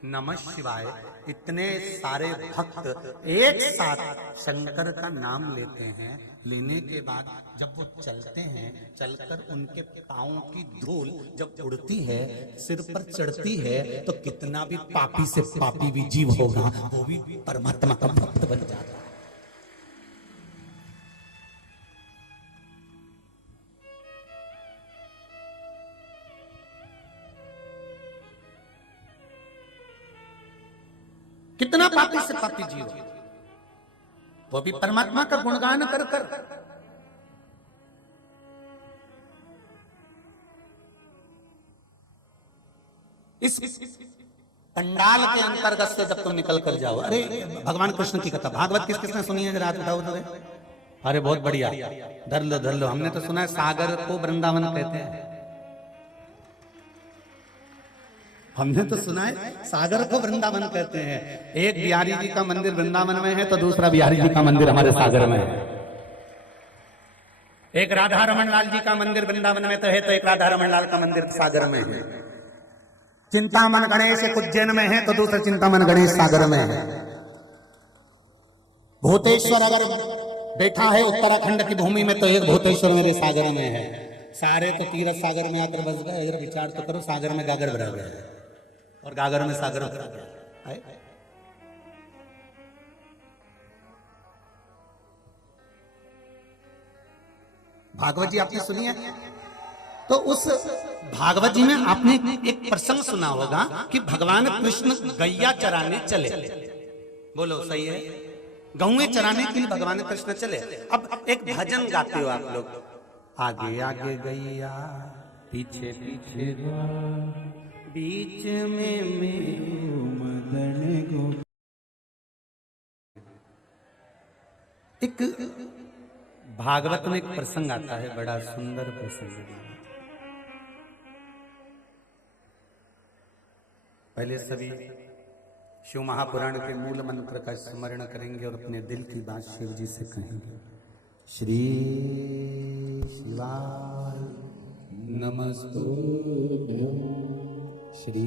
नमः शिवाय, इतने सारे भक्त एक साथ शंकर का नाम लेते हैं। लेने के बाद जब वो चलते हैं, चलकर उनके पांवों की धूल जब उड़ती है, सिर पर चढ़ती है, तो कितना भी पापी से पापी भी जीव होगा, वो भी परमात्मा का भक्त बन जाता है। कितना पापी से पापी जीव, वो भी परमात्मा का गुणगान कर कर। इस पंडाल के अंतर्गत से जब तुम निकल कर जाओ, अरे भगवान कृष्ण की कथा भागवत किस किसने सुनी है? जरा बताओ तो। अरे बहुत बढ़िया, धर लो धर लो। हमने तो सुना है सागर को वृंदावन कहते हैं। हमने तो सुना है सागर को वृंदावन कहते हैं। एक बिहारी जी का मंदिर वृंदावन में है तो दूसरा बिहारी जी का मंदिर हमारे सागर में है। एक राधा रमन लाल जी का मंदिर वृंदावन में तो है, तो एक राधा रमन लाल का मंदिर सागर में है। चिंतामन गणेश एक उज्जैन में है तो दूसरा चिंतामन गणेश सागर में है। भूतेश्वर अगर बैठा है उत्तराखंड की भूमि में तो एक भूतेश्वर मेरे सागर में है। सारे तो तीरथ सागर में आकर बस गए। अगर विचार तो करो, सागर में गागर भरा गया है और गागर में सागर भरा गया। भागवत जी आपने सुनी है? तो उस भागवत जी में आपने एक प्रसंग सुना होगा कि भगवान कृष्ण गैया चराने चले। बोलो सही है? गौएं चराने के लिए भगवान कृष्ण चले। अब एक भजन गाते हो आप लोग, आगे आगे गैया पीछे पीछे बीच में मेरू मदन गो। एक भागवत में एक प्रसंग आता है, बड़ा सुंदर प्रसंग है। पहले सभी शिव महापुराण के मूल मंत्र का स्मरण करेंगे और अपने दिल की बात शिव जी से कहेंगे। श्री शिवाय नमस्तुभ्यं, श्री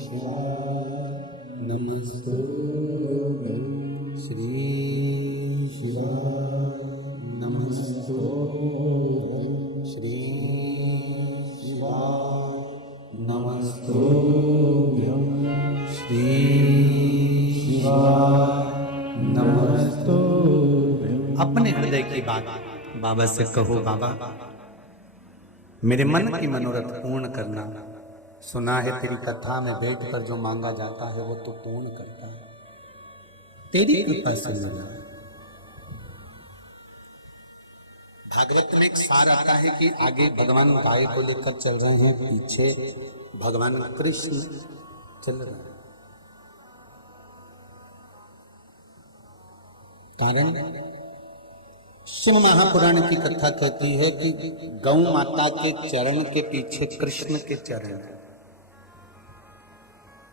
शिवाय नमस्तुभ्यं, श्री शिवाय नमस्तुभ्यं, श्री शिवाय नमस्तुभ्यं, श्री शिवाय नमस्तुभ्यं। अपने हृदय की बात बाबा से कहो, बाबा मेरे मन की मनोरथ पूर्ण करना। सुना है तेरी कथा में बैठकर जो मांगा जाता है वो तो पूर्ण करता है, तेरी कृपा से मिला। भागवत में एक सार आता है कि आगे भगवान गाय को लेकर चल रहे हैं, पीछे भगवान कृष्ण चल रहे हैं। कारण शिव महापुराण की कथा कहती है कि गौ माता के चरण के पीछे कृष्ण के चरण है।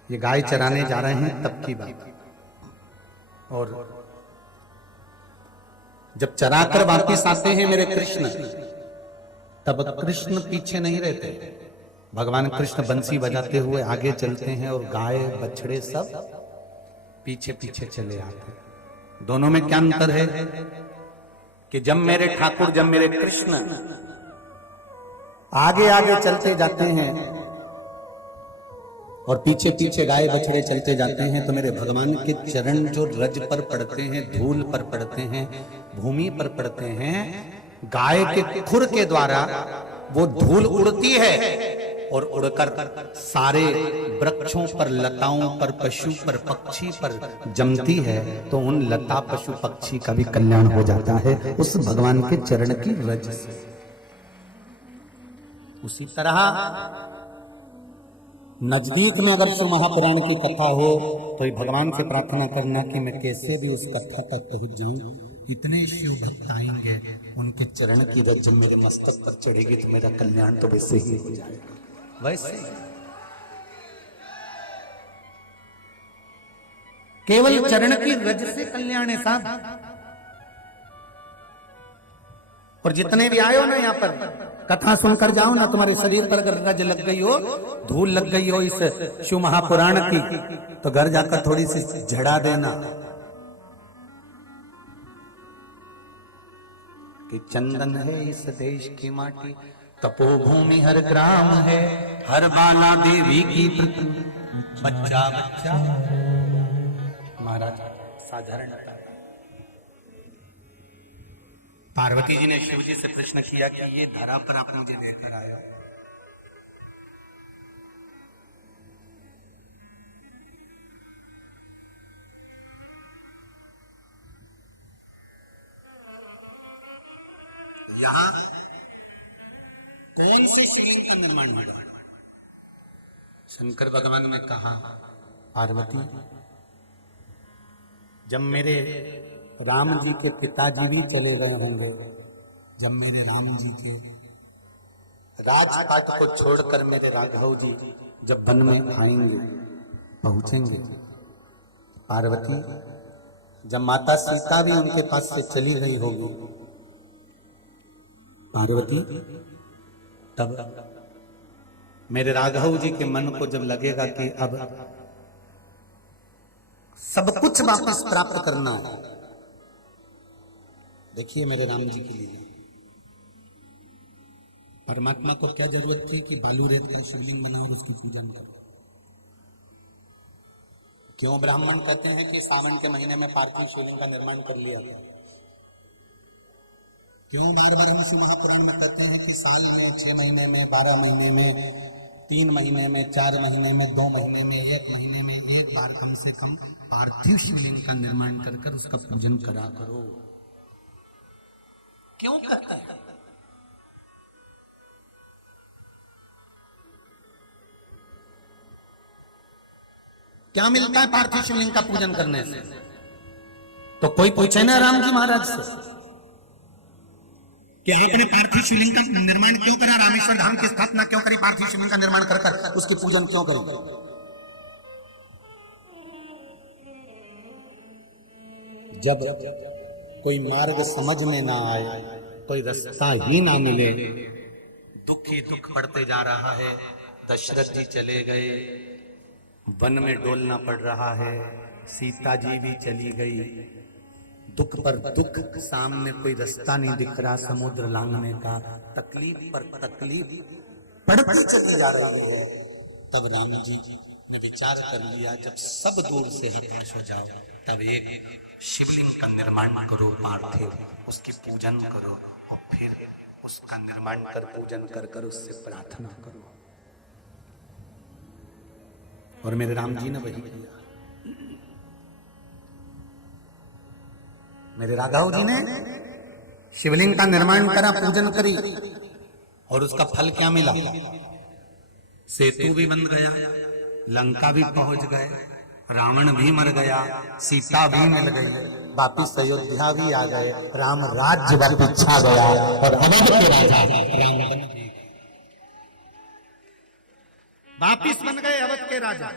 ये गाय चराने जा रहे हैं तब की बात। और जब चराकर वापिस आते हैं मेरे कृष्ण, तब कृष्ण पीछे नहीं रहते। भगवान कृष्ण बंसी बजाते हुए आगे चलते हैं और गाय बछड़े सब पीछे पीछे चले आते हैं। दोनों में क्या अंतर है कि जब मेरे ठाकुर, जब मेरे कृष्ण आगे आगे चलते जाते हैं और पीछे पीछे गाय बछड़े चलते जाते हैं, तो मेरे भगवान के चरण जो रज पर पड़ते हैं, धूल पर पड़ते हैं, भूमि पर पड़ते हैं, गाय के खुर के द्वारा वो धूल उड़ती है और उड़कर सारे वृक्षों पर, लताओं पर, पशु पर, पक्षी पर जमती है। तो उन लता, पशु, पक्षी का भी कल्याण हो जाता है उस भगवान के चरण की रज से। उसी तरह नजदीक में अगर शिव महापुराण की कथा हो तो भगवान से प्रार्थना करना कि मैं कैसे भी उस कथा तक पहुंच जाऊं। इतने शिव भक्त आएंगे, उनके चरण की रज मेरे मस्तक पर चढ़ेगी तो मेरा कल्याण तो वैसे ही हो जाएगा। वैसे केवल चरण की रज से कल्याण है साहब। और जितने भी आए हो ना यहाँ पर कथा सुनकर जाओ ना, तुम्हारे शरीर पर अगर रज लग गई हो, धूल लग गई हो इस शिव महापुराण की, तो घर जाकर थोड़ी सी झड़ा देना कि चंदन है इस देश की माटी, तपोभूमि हर ग्राम है, हर बाला देवी की बच्चा बच्चा। महाराज साधारण पार्वती जी ने शिव जी से प्रश्न किया कि ये धरा पर आप मुझे लेकर आए हो। यहां कौन से शिवलिंग का निर्माण हुआ? शंकर भगवान ने कहा, पार्वती जब मेरे राम जी के पिताजी भी चले गए होंगे, जब मेरे राम जी के राजपाट को छोड़कर मेरे राघव जी जब वन में आएंगे, पहुंचेंगे, पार्वती जब माता सीता भी उनके पास से चली गई होगी, पार्वती तब मेरे राघव जी के मन को जब लगेगा कि अब सब कुछ वापस प्राप्त करना है। देखिए मेरे राम जी के लिए परमात्मा को क्या जरूरत थी कि बालू रेत का शिवलिंग बनाओ और उसकी पूजा करो। क्यों ब्राह्मण कहते हैं कि सावन के महीने में पार्थिव शिवलिंग का निर्माण कर लिया गया? क्यों बार बार हम शिव महापुराण में कहते हैं कि साल में 6 महीने में, 12 महीने में, 3 महीने में, 4 महीने में, 2 महीने में, 1 महीने में एक बार कम से कम पार्थिव शिवलिंग का निर्माण कर उसका पूजन करा करो? क्यों कहते हैं? क्या मिलता है पार्थिव शिवलिंग का पूजन करने से? तो कोई पूछे ना राम जी महाराज से कि आपने पार्थिव शिवलिंग का निर्माण क्यों करा, रामेश्वर धाम की स्थापना क्यों करी, पार्थिव शिवलिंग का निर्माण कर उसकी पूजन क्यों करी? जब कोई मार्ग समझ में ना आए, कोई रास्ता ही ना मिले, दुख ही दुख बढ़ते जा रहा है। दशरथ जी चले गए, वन में डोलना पड़ रहा है, सीता जी भी चली गई, दुख पर दुख, सामने कोई रास्ता नहीं दिख रहा समुद्र लांघने का, तकलीफ पर तकलीफ बढ़ती चली जा रही है। तब राम जी ने विचार कर लिया, जब सब दूर से हताश हो जाओ तब एक शिवलिंग का निर्माण करो पार्थिव, उसकी पूजन करो और फिर उसका निर्माण कर, पूजन कर उससे प्रार्थना करो। और मेरे राम जी ने वही किया। मेरे राघव जी ने शिवलिंग का निर्माण करा, पूजन करी, और उसका फल क्या मिला? सेतु भी बन गया, लंका भी पहुंच गए, रावण भी मर गया, सीता भी मिल गई, वापिस अयोध्या भी आ गए, राम राज्य वापिस छा गया और अवध के राजा राम बन गए, वापिस बन गए अवध के राजा।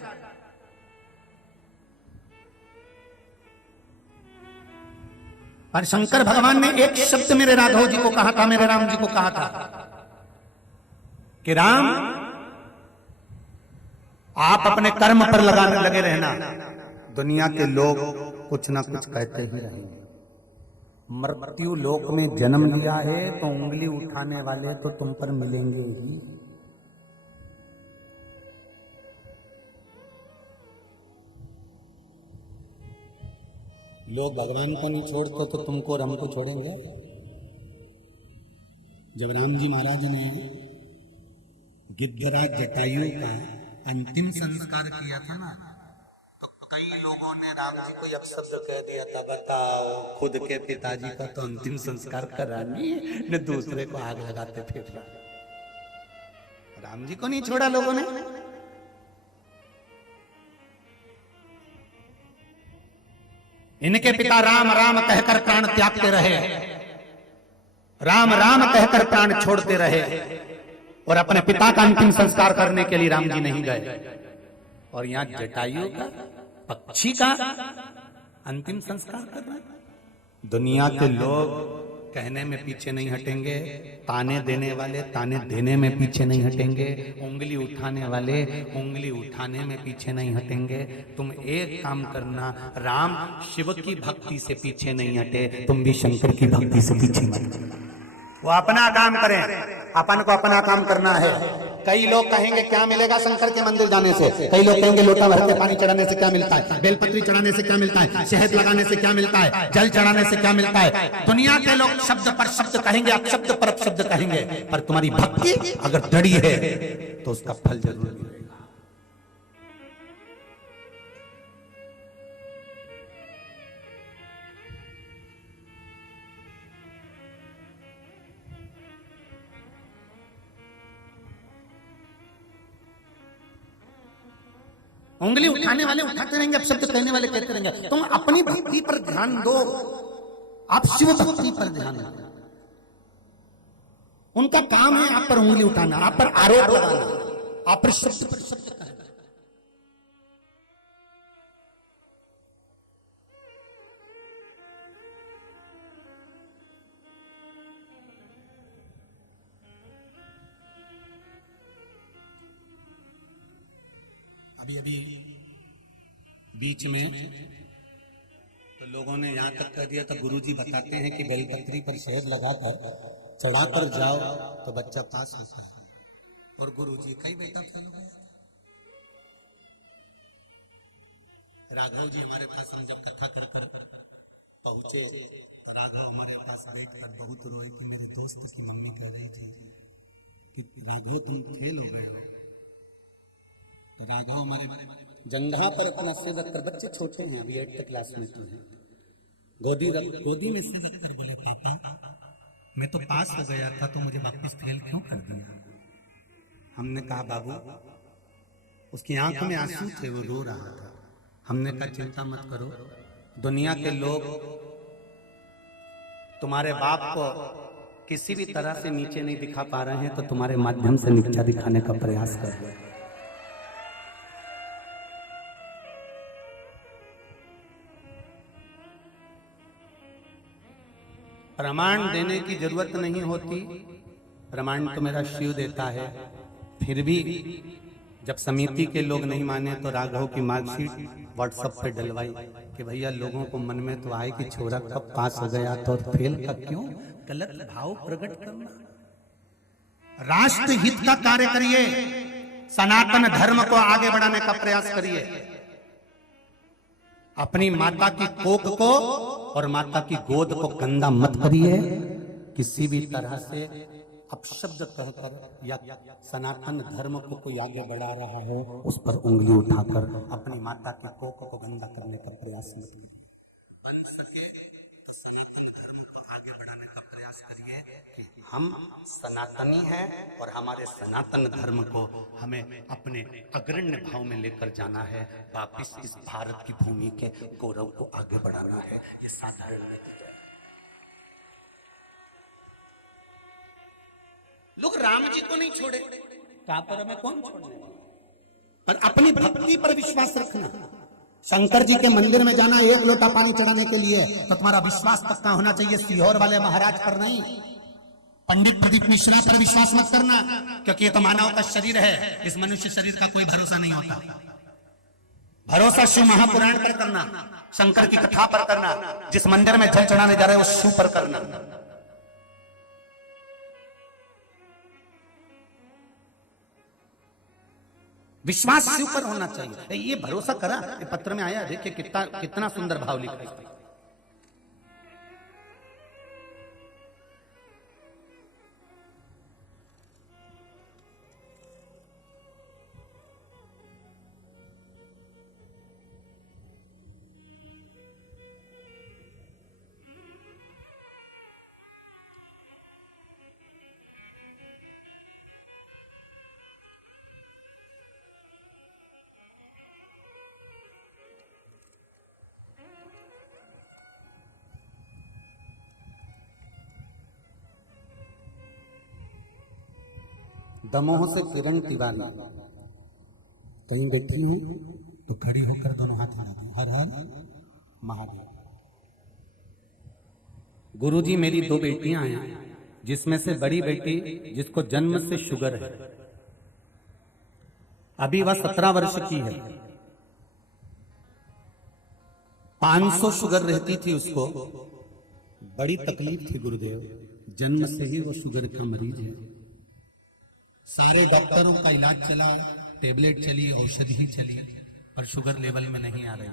पर शंकर भगवान ने एक शब्द मेरे राघव जी को कहा था, मेरे राम जी को कहा था कि राम आप अपने कर्म पर लगे रहना, दुनिया के लोग कुछ ना कुछ कहते ही रहेंगे। मृत्यु लोक में जन्म लिया है तो उंगली उठाने वाले तो तुम पर मिलेंगे ही। लोग भगवान को नहीं छोड़ते तो तुमको राम को छोड़ेंगे। जब राम जी महाराज ने गिद्धराज जटायु का अंतिम संस्कार किया था ना, तो कई लोगों ने राम जी को अपशब्द कह दिया था, बताओ खुद के पिताजी का तो अंतिम संस्कार करानी ने दूसरे को आग लगाते फिर रहा। राम जी को नहीं छोड़ा लोगों ने। इनके पिता राम राम कहकर प्राण त्यागते रहे, राम राम कहकर प्राण छोड़ते रहे, और अपने पिता का अंतिम संस्कार करने के लिए राम जी नहीं गए। और यहां जटायु का, पक्षी का अंतिम संस्कार कर रहे हैं। दुनिया के लोग कहने में पीछे नहीं हटेंगे, ताने देने वाले ताने देने में पीछे नहीं हटेंगे, उंगली उठाने वाले उंगली उठाने में पीछे नहीं हटेंगे। तुम एक काम करना, राम शिव की भक्ति से पीछे नहीं हटे, तुम भी शंकर की भक्ति से पीछे मत हटना। वो अपना काम करें, अपन को अपना काम करना है। कई लोग कहेंगे क्या मिलेगा शंकर के मंदिर जाने से, कई लोग कहेंगे लोटा भर के पानी चढ़ाने से क्या मिलता है, बेलपत्री चढ़ाने से क्या मिलता है, शहद लगाने से क्या मिलता है, जल चढ़ाने से क्या मिलता है। दुनिया के लोग शब्द पर शब्द कहेंगे, अपशब्द पर अपशब्द कहेंगे, पर तुम्हारी भक्ति अगर दृढ़ है तो उसका फल जरूर मिलेगा। उंगली उठाने वाले उठाते रहेंगे, अपशब्द कहने वाले कहते रहेंगे। तुम अपनी भक्ति पर ध्यान दो, आप शिव भक्ति पर ध्यान दो। उनका काम है आप पर उंगली उठाना, आप पर आरोप लगाना, आप पर शब्द कहना। अभी अभी बीच में तो लोगों ने यहां तक कह दिया था, गुरुजी बताते हैं कि बेलपत्री पर शहद लगाकर चढ़ाकर जाओ तो बच्चा पास होता है। और गुरुजी कई बेटा फेल हो गया। राघव जी हमारे पास हम जब कथा कर पहुंचे तो राघव हमारे पास बैठकर बहुत रोए कि मेरे दोस्त की मम्मी कह रही थी कि राघव तुम फेल हो गए हो। तो राघव हमारे जंघा पर अपना सिर रखकर, बच्चे छोटे हैं अभी 8th क्लास में तो हैं, गोदी में सिर रखकर बोले पापा मैं तो पास हो गया था तो मुझे वापस फेल क्यों कर दिया। हमने कहा बाबू, उसकी आंखों में आंसू थे, वो रो रहा था। हमने कहा चिंता मत करो, दुनिया के लोग तुम्हारे बाप को किसी भी तरह से नीचे नहीं दिखा पा रहे हैं, तो तुम्हारे माध्यम से नीचा दिखाने का प्रयास कर रहे हैं। प्रमाण देने की जरूरत नहीं होती, प्रमाण तो मेरा शिव देता है। फिर भी जब समिति के लोग नहीं माने तो राघव की मार्कशीट व्हाट्सएप पे डलवाई कि भैया लोगों को मन में तो आए कि छोरा कब पास हो गया तो फेल का क्यों। गलत भाव प्रकट करना, राष्ट्र हित का कार्य करिए, सनातन धर्म को आगे बढ़ाने का प्रयास करिए। अपनी माता की कोख को और माता की गोद को गंदा मत करिए। किसी भी तरह से अपशब्द कहकर या सनातन धर्म को कोई आगे बढ़ा रहा हो उस पर उंगली उठाकर अपनी माता की कोख को गंदा करने का प्रयास मत करिए। बन सके तो सनातन धर्म को आगे बढ़ाने का प्रयास करिए कि हम सनातनी हैं और हमारे सनातन धर्म को हमें अपने अग्रण्य भाव में लेकर जाना है, वापिस इस भारत की भूमि के गौरव को आगे बढ़ाना है। ये साधारण नहीं है। लोग राम जी को नहीं छोड़े, कहां पर हमें कौन छोड़ने, पर अपनी भक्ति पर विश्वास रखना। शंकर जी के मंदिर में जाना एक लोटा पानी चढ़ाने के लिए, तो तुम्हारा विश्वास पक्का होना चाहिए सीहोर वाले महाराज पर नहीं, पंडित प्रदीप मिश्रा पर विश्वास मत करना, क्योंकि ये तो मानव का शरीर है, इस मनुष्य शरीर का कोई भरोसा नहीं होता। भरोसा शिव महापुराण पर करना, शंकर की कथा पर करना, जिस मंदिर में जल चढ़ाने जा रहे हो शिव पर करना। विश्वास शिव पर होना चाहिए। ये भरोसा करा, ये पत्र में आया, देखिए कितना सुंदर भाव लिखा है। दमोह से किरण तिवारी, कहीं बैठी हूं तो खड़ी होकर दोनों हाथ हिला दूं, हर हर महादेव। गुरुजी मेरी 2 बेटियां हैं, जिसमें से बड़ी बेटी जिसको जन्म से शुगर है, अभी वह 17 वर्ष की है, 500 शुगर रहती थी उसको, बड़ी तकलीफ थी गुरुदेव, जन्म से ही वो शुगर का मरीज है। सारे डॉक्टरों का इलाज चला है, टेबलेट चली, औषधि चली, पर शुगर लेवल में नहीं आ रही।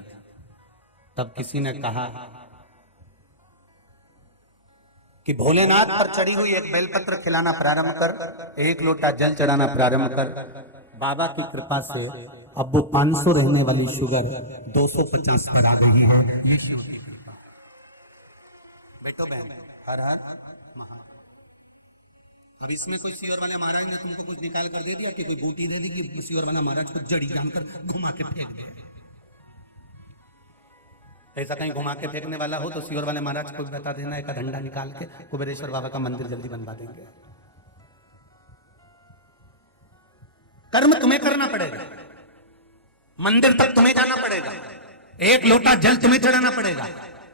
तब किसी ने कहा कि भोलेनाथ पर चढ़ी हुई एक बेलपत्र खिलाना प्रारंभ कर, 1 लोटा जल चढ़ाना प्रारंभ कर, बाबा की कृपा से अब वो 500 रहने वाली शुगर 250 पर आ गई है। ये शिव की कृपा। बेटो बहन, हर हर महादेव। अब इसमें कोई सीहोर वाले महाराज ने तुमको कुछ निकाल कर दे दिया कि कोई बूटी दे दी कि सीहोर वाला महाराज को जड़ी जानकर घुमा के फेंक दिया। ऐसा कहीं घुमा के फेंकने वाला हो तो सीहोर वाले महाराज को बता देना, एक डंडा निकाल के कुबेरेश्वर बाबा का मंदिर जल्दी बनवा देंगे। कर्म तुम्हें करना पड़ेगा, मंदिर तक तुम्हें जाना पड़ेगा, 1 लोटा जल तुम्हें चढ़ाना पड़ेगा।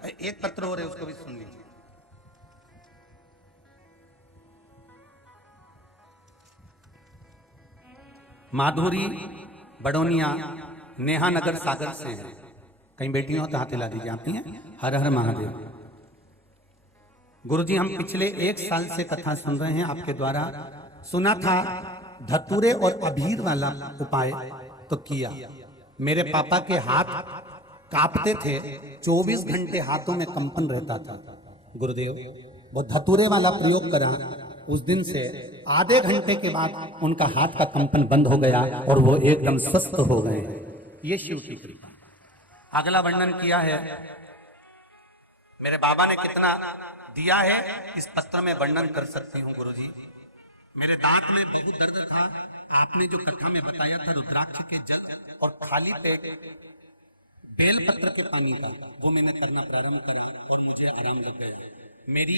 एक पत्र हो रहे उसको भी सुन लीजिए। माधुरी बड़ोनिया नेहा नगर सागर से है, कहीं बैठी हो तो हाथ हिला दीजिए। आती हैं, हर हर महादेव। गुरुजी हम पिछले 1 साल से कथा सुन रहे हैं आपके द्वारा, सुना था धतूरे और अबीर वाला उपाय तो किया, मेरे पापा के हाथ कांपते थे, 24 घंटे हाथों में कंपन रहता था। गुरुदेव वो धतूरे वाला प्रयोग करा, उस दिन से आधे घंटे के बाद उनका हाथ का कंपन बंद हो गया और वो एकदम स्वस्थ हो गए। ये शिव की कृपा। अगला वर्णन किया है, मेरे बाबा ने कितना दिया है इस पत्र में वर्णन कर सकती हूँ गुरुजी। मेरे दांत में बहुत दर्द था, आपने जो कथा में बताया था रुद्राक्ष के जल और खाली पेट बेल पत्र के पानी का, वो मैंने करना प्रारंभ करा और मुझे आराम लग गया। मेरी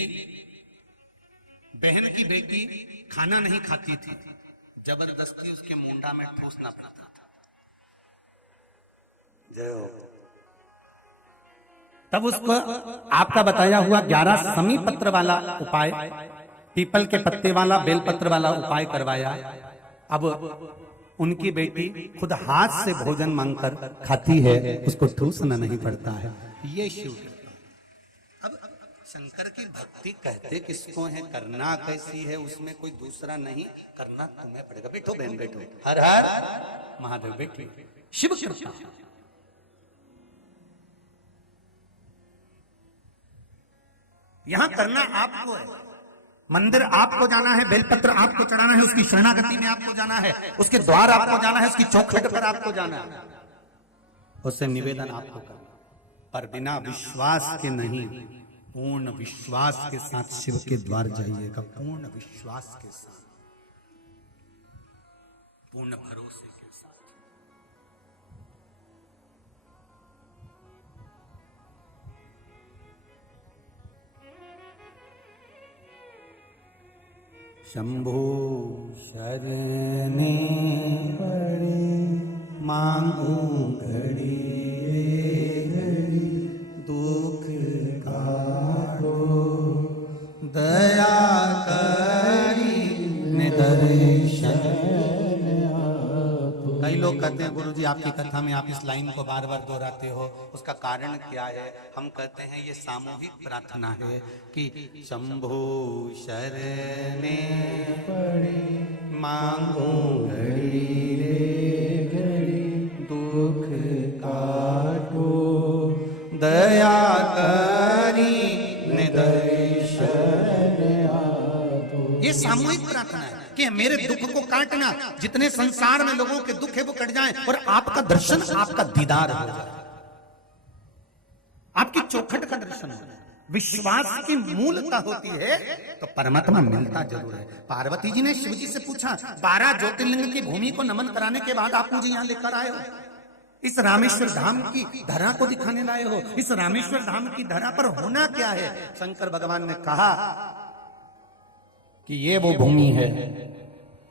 बहन की बेटी खाना नहीं खाती थी, जबरदस्ती उसके मुंडा में ठूसना पड़ता था। जय हो। तब उसको आपका बताया हुआ 11 समी पत्र वाला उपाय, पीपल के पत्ते वाला, बेलपत्र वाला उपाय करवाया। अब उनकी बेटी खुद हाथ से भोजन मांगकर खाती है, उसको ठूसना नहीं पड़ता है। ये शिव। अब शंकर की भक्ति कहते किसको है, करना कैसी है, उसमें कोई दूसरा नहीं, करना तुम्हें पड़ेगा। बैठो बहन बैठो, हर हर महादेव। बैठो, शिव कृपा। यहां करना आपको है, मंदिर आपको जाना है, बेलपत्र आपको चढ़ाना है, उसकी शरणागति में आपको जाना है, उसके द्वार आपको जाना है, उसकी चौखट पर आपको जाना है, उससे निवेदन आपको करना, पर बिना विश्वास के नहीं, पूर्ण विश्वास के साथ शिव के द्वार जाइएगा। पूर्ण विश्वास के साथ, पूर्ण भरोसे के साथ। शंभो शरणे पड़े मांगू घड़ी जी आपकी कथा में आप इस लाइन को बार बार दोहराते हो, उसका कारण क्या है? हम कहते हैं ये सामूहिक प्रार्थना है कि शंभो शरणे पड़े मांगो घड़ी रे घड़ी दुख काटो दया करी निदर्शन। ये सामूहिक प्रार्थना है कि मेरे दुख को काटना, जितने संसार में लोगों के दुख है वो कट जाए और आपका दर्शन, आपका दीदार हो जाए, आपकी चौखट का दर्शन हो जाए। विश्वास की मूलता होती है तो परमात्मा मिलता जरूर है। पार्वती जी ने शिव जी से पूछा, 12 ज्योतिर्लिंग की भूमि को नमन कराने के बाद आप मुझे यहां लेकर आए हो, इस रामेश्वर धाम की धरा को दिखाने लाए हो, इस रामेश्वर धाम की धरा पर होना क्या है? शंकर भगवान ने कहा कि ये वो भूमि है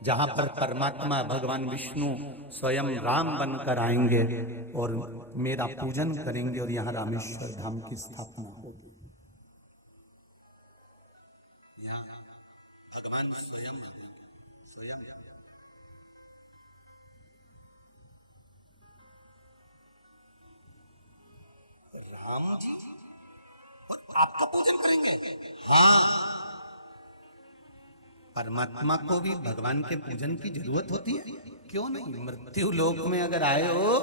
जहां पर परमात्मा भगवान विष्णु स्वयं राम बनकर आएंगे और मेरा पूजन करेंगे और यहां रामेश्वर धाम की स्थापना होगी। यहां भगवान स्वयं राम जी और आपका पूजन करेंगे। हाँ, परमात्मा को भी भगवान के पूजन की जरूरत होती है, क्यों नहीं? मृत्यु लोक में अगर आए हो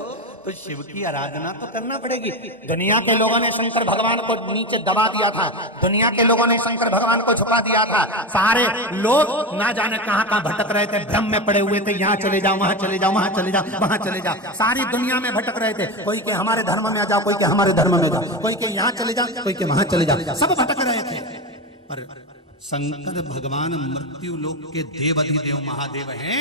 तो शिव की आराधना तो करना पड़ेगी। दुनिया के लोगों ने शंकर भगवान को नीचे दबा दिया था, दुनिया के लोगों ने शंकर भगवान को छुपा दिया था। सारे लोग ना जाने कहां कहां भटक रहे थे, भ्रम में पड़े हुए थे, यहाँ चले जाओ, वहां चले जाओ, वहां चले जाओ, वहां चले जाओ, सारी दुनिया में भटक रहे थे। कोई के हमारे धर्म में आ जाओ, कोई के हमारे धर्म में जाओ, कोई के यहाँ चले जाओ, कोई के वहां चले जाओ, सब भटक रहे थे। पर शंकर भगवान मृत्यु लोक के देवाधिदेव महादेव हैं।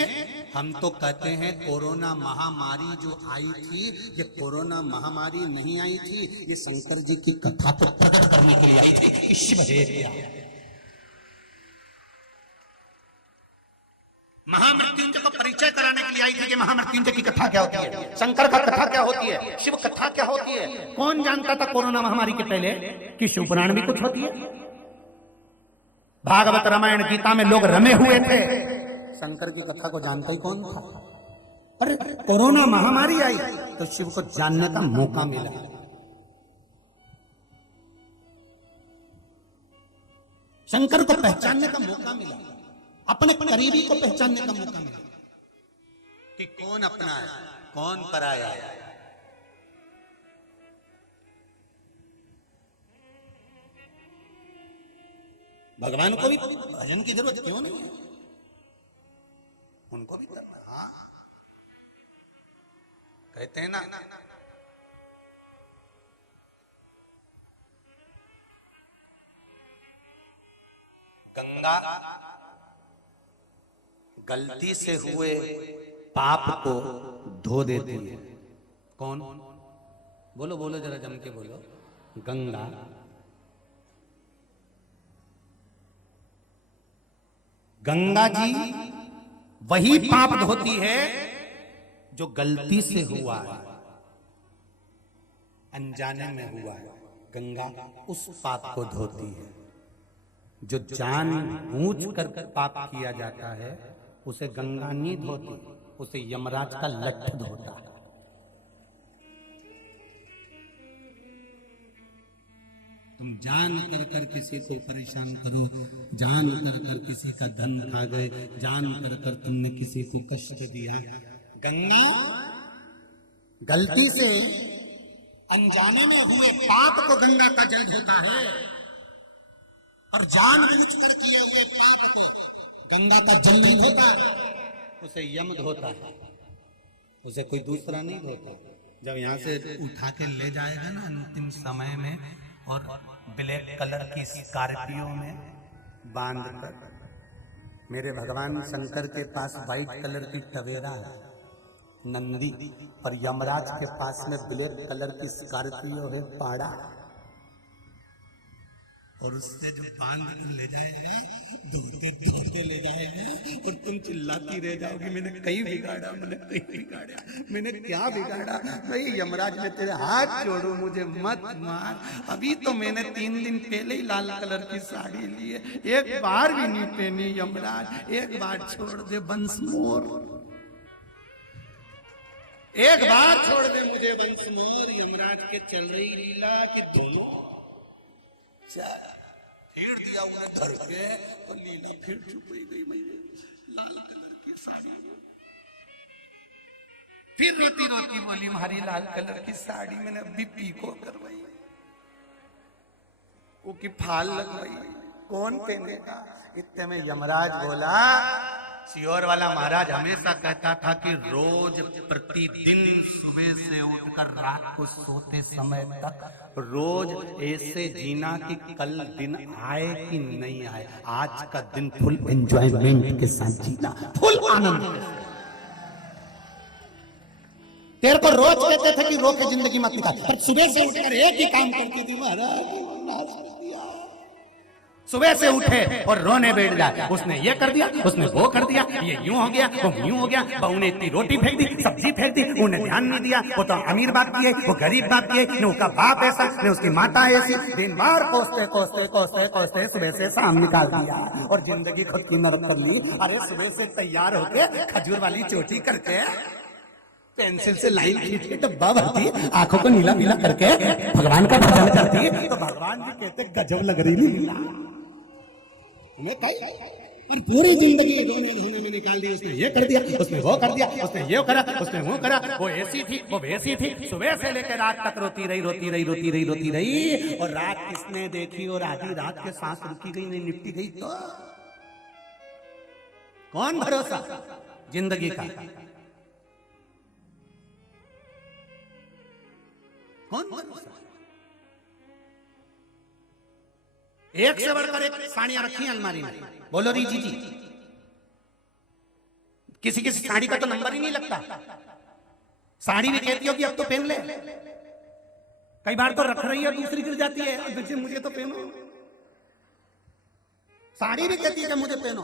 हम तो कहते हैं कोरोना महामारी जो आई थी, ये कोरोना महामारी नहीं आई थी, ये शंकर जी की कथा को प्रकट करने के लिए आई थी। महामृत्युंजय को परिचय कराने के लिए आई थी कि महामृत्युंजय की कथा क्या होती है, शंकर का कथा क्या होती है, शिव कथा क्या होती है। कौन जानता था कोरोना महामारी के पहले कि शिव पुराण भी कुछ होती है? भागवत रामायण गीता में लोग रमे हुए थे, शंकर की कथा को जानता ही कौन था? पर कोरोना महामारी आई तो शिव को जानने का मौका मिला। शंकर को पहचानने का मौका मिला, अपने करीबी को पहचानने का मौका मिला कि कौन अपना है, कौन पराया है। भगवान को भी भजन की जरूरत क्यों नहीं है? उनको भी करना। हाँ, कहते हैं ना, गंगा गलती से हुए पाप को धो देती है। कौन? बोलो बोलो जरा जम के बोलो। गंगा गंगा जी वही पाप धोती है जो गलती से हुआ है, अनजाने में हुआ है। गंगा उस पाप को धोती है। जो जान बूझ कर पाप किया जाता है उसे गंगा नहीं धोती, उसे यमराज का लठ धोता है। तुम जान कर कर किसी को परेशान करो, जान कर कर किसी का धन खा गए, जान कर कर तुमने किसी को कष्ट दिया, गंगा गलती से अनजाने में हुए पाप को गंगा का जल धोता है, और जानबूझ कर किए हुए पाप को गंगा का जल नहीं धोता, उसे यम धोता है, उसे कोई दूसरा नहीं धोता। जब यहाँ से उठा के ले जाएगा ना अंतिम समय में, और ब्लैक कलर की स्कॉर्पियो में बांध कर, मेरे भगवान शंकर के पास व्हाइट कलर की टवेरा है नंदी, और यमराज के पास में ब्लैक कलर की स्कॉर्पियो है पाड़ा, और उससे जो बांध कर ले जाएगा, धोते धोते ले जाएगा, और तुम चिल्लाती रह जाओगी मैंने कहीं बिगाड़ा, मैंने कहीं बिगाड़ा, मैंने क्या बिगाड़ा। भाई यमराज ने तेरे हाथ जोड़ो, मुझे मत मार, अभी तो मैंने 3 दिन पहले ही लाल कलर की साड़ी ली है, एक बार भी नहीं पहनी यमराज, एक बार छोड़ दे बंस मोर, एक बार छोड़ दे मुझे वंश मोर, यमराज के चल रही लीला के दोनों छेड़ दिया उन्हें धर के और लीला फिर चुप ही गई। मैंने लाल कलर की साड़ी, फिर रोती रोती बोली हमारी लाल कलर की साड़ी मैंने अभी पीको करवाई, वो की फाल लगवाई, कौन पहनेगा? इतने में यमराज बोला, सियोर वाला महाराज हमेशा कहता था कि रोज प्रतिदिन सुबह से उठकर रात को सोते समय तक रोज ऐसे जीना कि कल दिन आए कि नहीं आए, आज का दिन फुल एंजॉयमेंट के साथ जीना, फुल आनंद के साथ। तेरे को रोज कहते थे कि रो के जिंदगी मत निकाल, पर सुबह से उठकर एक ही काम करती थी महाराज, सुबह से उठे और रोने बैठ जाए, उसने ये कर दिया, उसने वो कर दिया, ये यूं हो गया, वो यूं हो गया, बहू ने इतनी रोटी फेंक दी, सब्जी फेंक दी, उन्हें ध्यान नहीं दिया, वो तो अमीर बात की है, वो गरीब बात की है, न उसका बाप ऐसा न उसकी माता ऐसी, दिन भर कोसते कोसते कोसते कोसते सुबह से शाम निकाल दिया और जिंदगी खुद की नरक कर ली। अरे सुबह से तैयार होके खजूर वाली चोटी करके पेंसिल से लाइन खींच के डब्बा भरती, आंखों को नीला पीला करके भगवान का भजन करती, तो भगवान जी कहते गजब लग रही लीला। और पूरी जिंदगी रोने धोने में निकाल दी, उसने ये कर दिया, उसने वो कर दिया, उसने ये करा, उसने वो करा, वो ऐसी थी, वो वैसी थी, सुबह से लेकर रात तक रोती रही रोती रही रोती रही रोती रही, और रात किसने देखी और आधी रात के सांस रुकी गई नहीं निपटी गई तो कौन भरोसा जिंदगी का, कौन भरोसा? एक से बढ़कर एक साड़ियां रखी हैं अलमारी में, बोलो री जी, किसी किसी साड़ी का तो नंबर ही नहीं लगता, साड़ी भी कहती हो कि अब तो पहन ले, कई बार तो रख रही है दूसरी गिर जाती है, अब मुझे तो पहनो, साड़ी भी कहती है कि मुझे पहनो।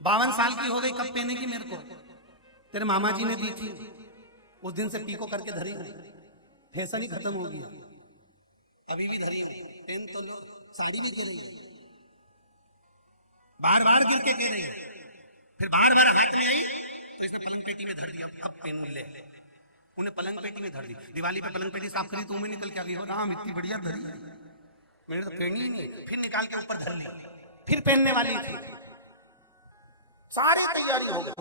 52 साल की हो गई, कब पहनेगी मेरे को? तेरे मामा जी ने दी थी, उस दिन से पीको करके धरी हुई, फैशन ही खत्म हो गया, अभी भी धरी है, पेन तो लो, साड़ी भी गिर रही है, बार बार गिर के गिर रही है, फिर बार बार हाथ में आई तो इसने पलंग पेटी में धर दिया, अब पेन ले, उन्हें पलंग पेटी में धर दी, दिवाली पे पलंग पेटी साफ करी तो मैं निकल के आ गई, हो राम इतनी बढ़िया धरी है, मेरे तो पहनी ही नहीं, फिर निकाल के ऊपर धर ली, फिर पहनने वाली थी, सारी तैयारी हो गई,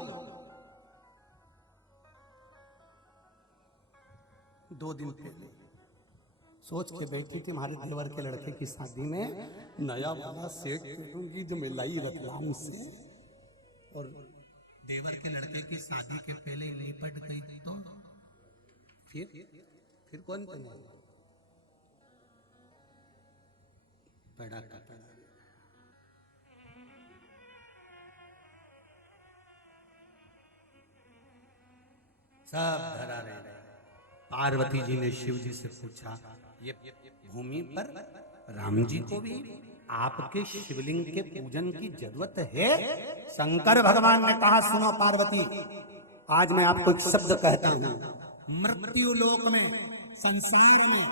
2 दिन पहले सोच के बैठी थी हमारे देवर के लड़के की शादी में नया वाला सेट करूंगी जो मिलाई रतलाम से, और देवर के लड़के की शादी के पहले निपट गई तो फिर कौन बनेगा? बड़ा का सब धरा रहे। पार्वती जी ने शिव जी से पूछा, ये भूमि पर राम जी को भी आपके शिवलिंग के पूजन की जरूरत है? शंकर भगवान ने कहा, सुनो पार्वती, आज मैं आपको एक शब्द कहता हूं, मृत्यु लोक में, संसार में,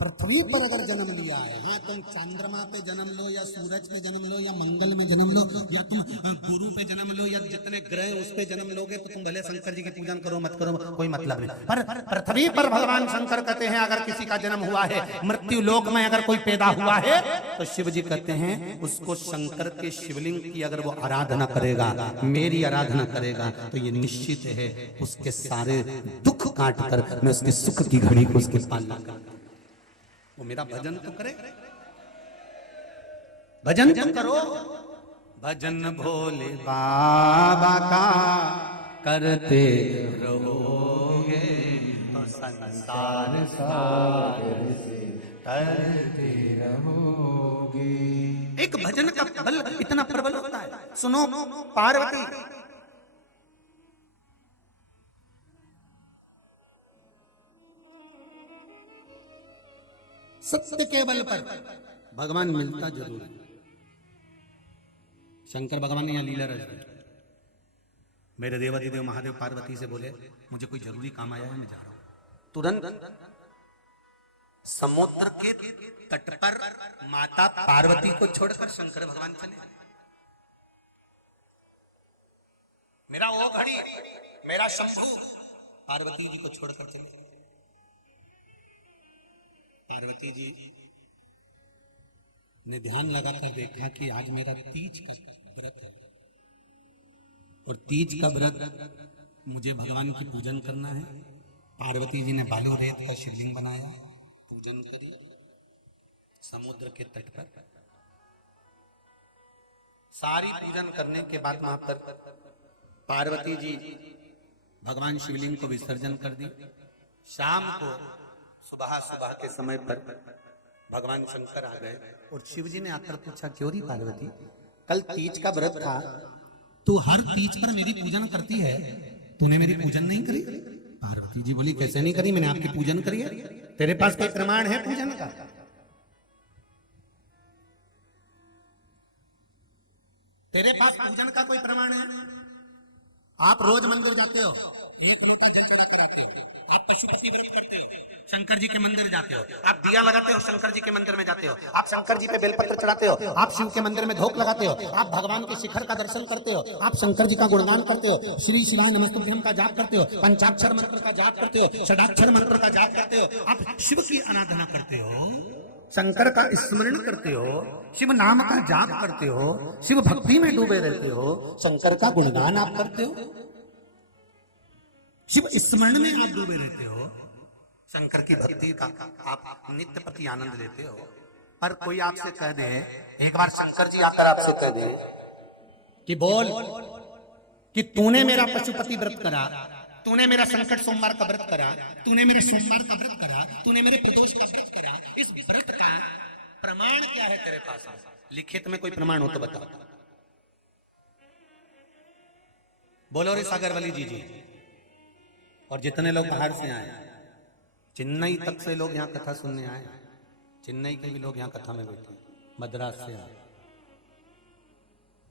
पृथ्वी पर अगर जन्म लिया है, हाँ तुम चंद्रमा पे जन्म लो या सूरज पे जन्म लो या मंगल में जन्म लो या तुम गुरु पे जन्म लो या जितने ग्रह उस पे जन्म लोगे तो तुम भले शंकर जी की पूजन करो मत करो, कोई मतलब नहीं, पर पृथ्वी पर भगवान शंकर कहते हैं अगर किसी का जन्म हुआ है, मृत्यु लोक में अगर कोई पैदा हुआ है, तो शिव जी कहते हैं उसको शंकर के शिवलिंग की अगर वो आराधना करेगा, मेरी आराधना करेगा, तो ये निश्चित है उसके सारे दुख काट कर मैं उसके सुख की घड़ी को उसके पालना करूंगा। वो मेरा भजन तो करे, भजन तो करो, भजन भोले बाबा का करते रहोगे तो संसार सागर से करते रहोगे। एक भजन का बल इतना प्रबल होता है। सुनो पार्वती, सत्य के बल पर भगवान मिलता जरूर है। शंकर भगवान ने यह लीला रच दी। मेरे देवाधिदेव महादेव पार्वती से बोले, मुझे कोई जरूरी काम आया है, मैं जा रहा हूं। तुरंत समुद्र के तट पर माता पार्वती को छोड़कर शंकर भगवान चले। मेरा वो घड़ी, मेरा शंभू पार्वती जी को छोड़कर चले गए। पार्वती जी ने ध्यान लगाकर देखा कि आज मेरा तीज का व्रत है और तीज का व्रत मुझे भगवान की पूजन करना है। पार्वती जी ने बालू रेत का शिवलिंग बनाया, पूजन किया समुद्र के तट पर। सारी पूजन करने के बाद वहां पर पार्वती जी भगवान शिवलिंग को विसर्जन कर दी। शाम को सुबह सुबह के समय पर भगवान शंकर आ गए और शिव जी ने आकर पूछा, क्यों री पार्वती, कल तीज का व्रत था, तू हर तीज पर मेरी पूजन करती है, तूने मेरी पूजन नहीं करी? पार्वती जी बोली, कैसे नहीं करी, मैंने आपकी पूजन करी है। तेरे पास कोई प्रमाण है पूजन का? तेरे पास पूजन का कोई प्रमाण है? आप रोज मंदिर जाते हो, एक लोटा जल चढ़ा कर आते हो, आप पशुपति व्रत करते हो, शंकर जी के मंदिर जाते हो, आप दिया लगाते हो, शंकर जी के मंदिर में जाते हो, आप शंकर जी पे बेलपत्र चढ़ाते हो, आप शिव के मंदिर में धूप लगाते हो, आप भगवान के शिखर का दर्शन करते हो, आप शंकर जी का गुणगान करते हो, श्री शिवाय नमस्तुभ्यम का जाप करते हो, पंचाक्षर मंत्र का जाप करते हो, षडाक्षर मंत्र का जाप करते हो, आप शिव की आराधना करते हो, शंकर का स्मरण करते हो, शिव नाम का जाप करते हो, शिव भक्ति में डूबे रहते हो, शंकर का गुणगान आप करते हो, शिव स्मरण में आप डूबे रहते हो, शंकर की भक्ति का आप नित्य प्रति आनंद लेते हो। पर कोई आपसे कह दे, एक बार शंकर जी आकर आपसे कह दे कि बोल कि तूने मेरा पशुपति व्रत करा, तूने मेरा संकट सोमवार का व्रत करा, तूने मेरे सोमवार का व्रत करा, तूने मेरे प्रदोष का व्रत करा, इस व्रत का प्रमाण क्या है तेरे पास? लिखित में कोई प्रमाण हो तो बता। बोलो रे सागरवली जी जी। और जितने लोग बाहर से आए, चेन्नई तक से लोग यहाँ कथा सुनने आए, चेन्नई के भी लोग यहाँ कथा में बैठे, मद्रास से आए।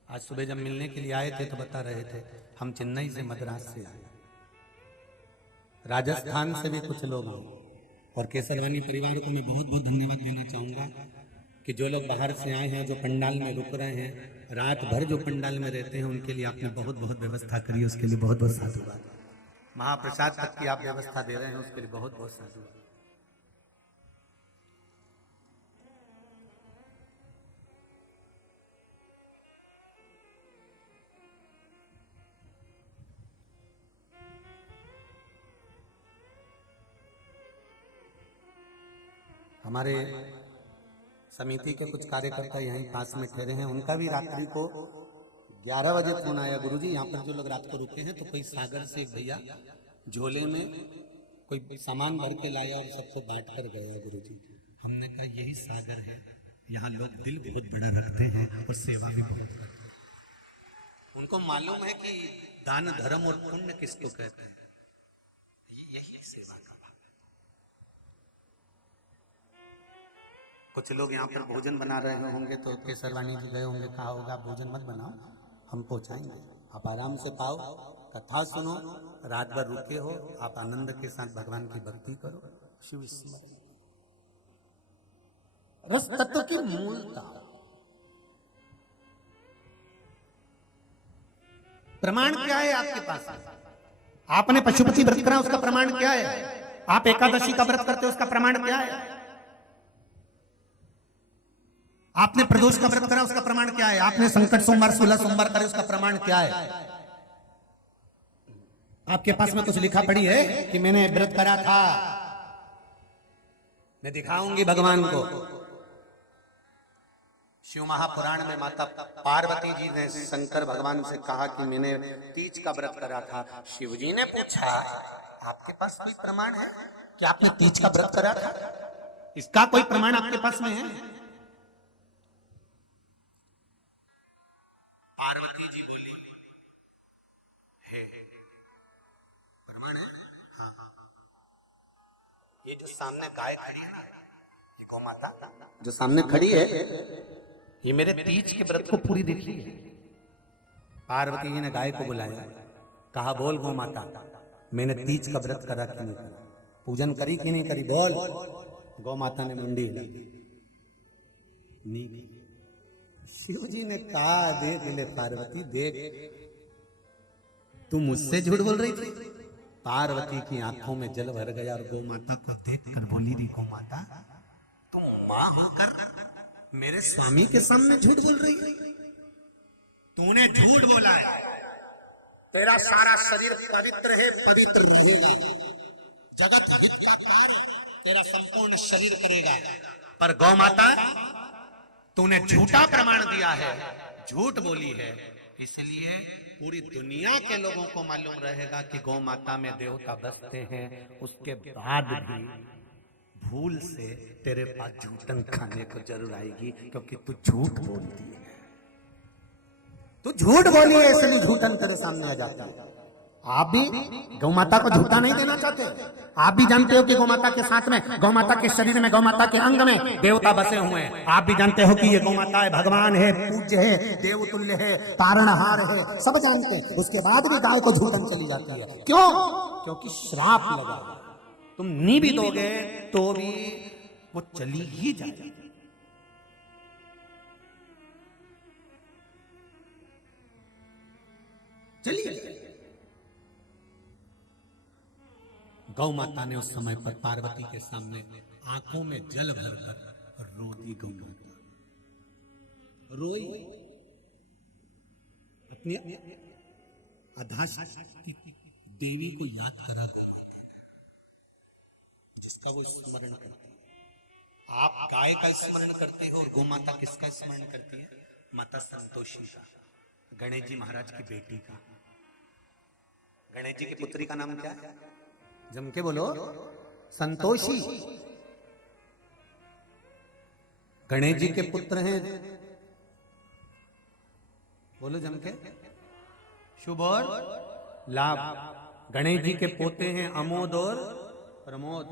आज सुबह जब मिलने के लिए आए थे तो बता रहे थे हम चेन्नई से मद्रास से आए, राजस्थान से भी कुछ लोग आए। और केसरवानी परिवार को मैं बहुत बहुत धन्यवाद देना चाहूँगा कि जो लोग बाहर से आए हैं, जो पंडाल में रुक रहे हैं, रात भर जो पंडाल में रहते हैं, उनके लिए आपने बहुत बहुत व्यवस्था करी, उसके लिए बहुत बहुत साधुवाद। महाप्रसाद तक की आप व्यवस्था दे रहे हैं, उसके लिए बहुत बहुत साधुवाद। हमारे समिति के कुछ कार्यकर्ता यहीं पास में ठहरे हैं, उनका भी रात्रि को 11 बजे फोन आया, गुरुजी यहाँ पर जो लोग रात को रुके हैं तो कोई सागर से एक भैया झोले में कोई सामान भर के लाया और सबको बांट कर गया गुरुजी। हमने कहा यही सागर है, यहाँ लोग दिल बहुत बड़ा रखते हैं और सेवा भी बहुत करते हैं। उनको मालूम है कि दान धर्म और पुण्य किसको कहते हैं, यही सेवा का भाव है। कुछ लोग यहाँ पर भोजन बना रहे होंगे तो केसरवानी जी गए होंगे, कहा होगा भोजन मत बनाओ, हम पहुंचाएंगे, आप आराम से पाओ, कथा सुनो, रात भर रुके हो, आप आनंद के साथ भगवान की भक्ति करो, शिव स्मरण। रस तत्व की मूलता, प्रमाण क्या है आपके पास? आपने पशुपति व्रत करा, उसका प्रमाण क्या है? आप एकादशी का व्रत करते हो, उसका प्रमाण क्या है? आपने प्रदोष का व्रत करा, उसका प्रमाण क्या है? आपने संकट सोमवार 16 सोमवार करे, उसका प्रमाण क्या है? आपके पास में कुछ लिखा पड़ी है कि मैंने व्रत करा था, मैं दिखाऊंगी भगवान को। शिव महापुराण में माता पार्वती जी ने शंकर भगवान से कहा कि मैंने तीज का व्रत करा था। शिव जी ने पूछा आपके पास कोई प्रमाण है कि आपने तीज का व्रत करा था? इसका कोई प्रमाण आपके पास में है? पार्वती जी बोली है, प्रमाण है? हाँ, ये जो सामने गाय खड़ी है ना, ये गौ माता जो सामने खड़ी है, ये मेरे तीज के व्रत को पूरी देखी है। पार्वती जी ने गाय को बुलाया, कहा बोल गौ माता, मैंने तीज का व्रत करा कि नहीं करा, पूजन करी कि नहीं करी, बोल। गौ माता ने मुंडी हिलाई, नहीं की। शिव जी ने कहा देख ले पार्वती देख, तू मुझसे झूठ बोल रही थी। पार्वती की आंखों में जल भर गया और गौ माता को देखकर बोली, री गौ माता, तुम मां होकर मेरे स्वामी के सामने झूठ बोल रही है। तूने झूठ बोला है, तेरा सारा शरीर पवित्र है, पवित्र रहेगा। जगत का कार्य तेरा संपूर्ण शरीर करेगा। पर गौ माता, तूने झूठा प्रमाण दिया है, झूठ बोली है, इसलिए पूरी दुनिया के लोगों को मालूम रहेगा कि गौ माता में देवता बसते हैं। उसके बाद भी भूल से तेरे पास झूठन खाने को जरूर आएगी, क्योंकि तू झूठ बोलती है। तू झूठ बोली है, इसलिए झूठन तेरे सामने आ जाता है। आप भी गौ माता को झूठा नहीं देना चाहते। आप भी जानते हो कि गौ माता के साथ में, गौ माता के शरीर में, गौ माता के अंग में देवता बसे हुए हैं। आप भी जानते हो कि ये गौ माता है, भगवान है, पूज्य है, देवतुल्य है, तारणहार है, सब जानते हैं। उसके बाद भी गाय को झूठन चली जाती है। क्यों? क्योंकि श्राप लगा। तुम नी भी दोगे तो भी वो चली ही जाएगी। चलिए, गौ माता ने उस समय पर पार्वती के सामने आंखों में जल भरकर रो दी। गौ माता रोई, अपनी अधाशक्ति देवी को याद करा गौ माता, जिसका वो स्मरण करती है। आप गाय का स्मरण करते हो और गौ माता किसका स्मरण करती है? माता संतोषी का, गणेश जी महाराज की बेटी का। गणेश जी की पुत्री का नाम क्या है? जम के बोलो, संतोषी। गणेश जी के पुत्र हैं, बोलो जम के, शुभ और लाभ। गणेश जी के पोते हैं अमोद और प्रमोद।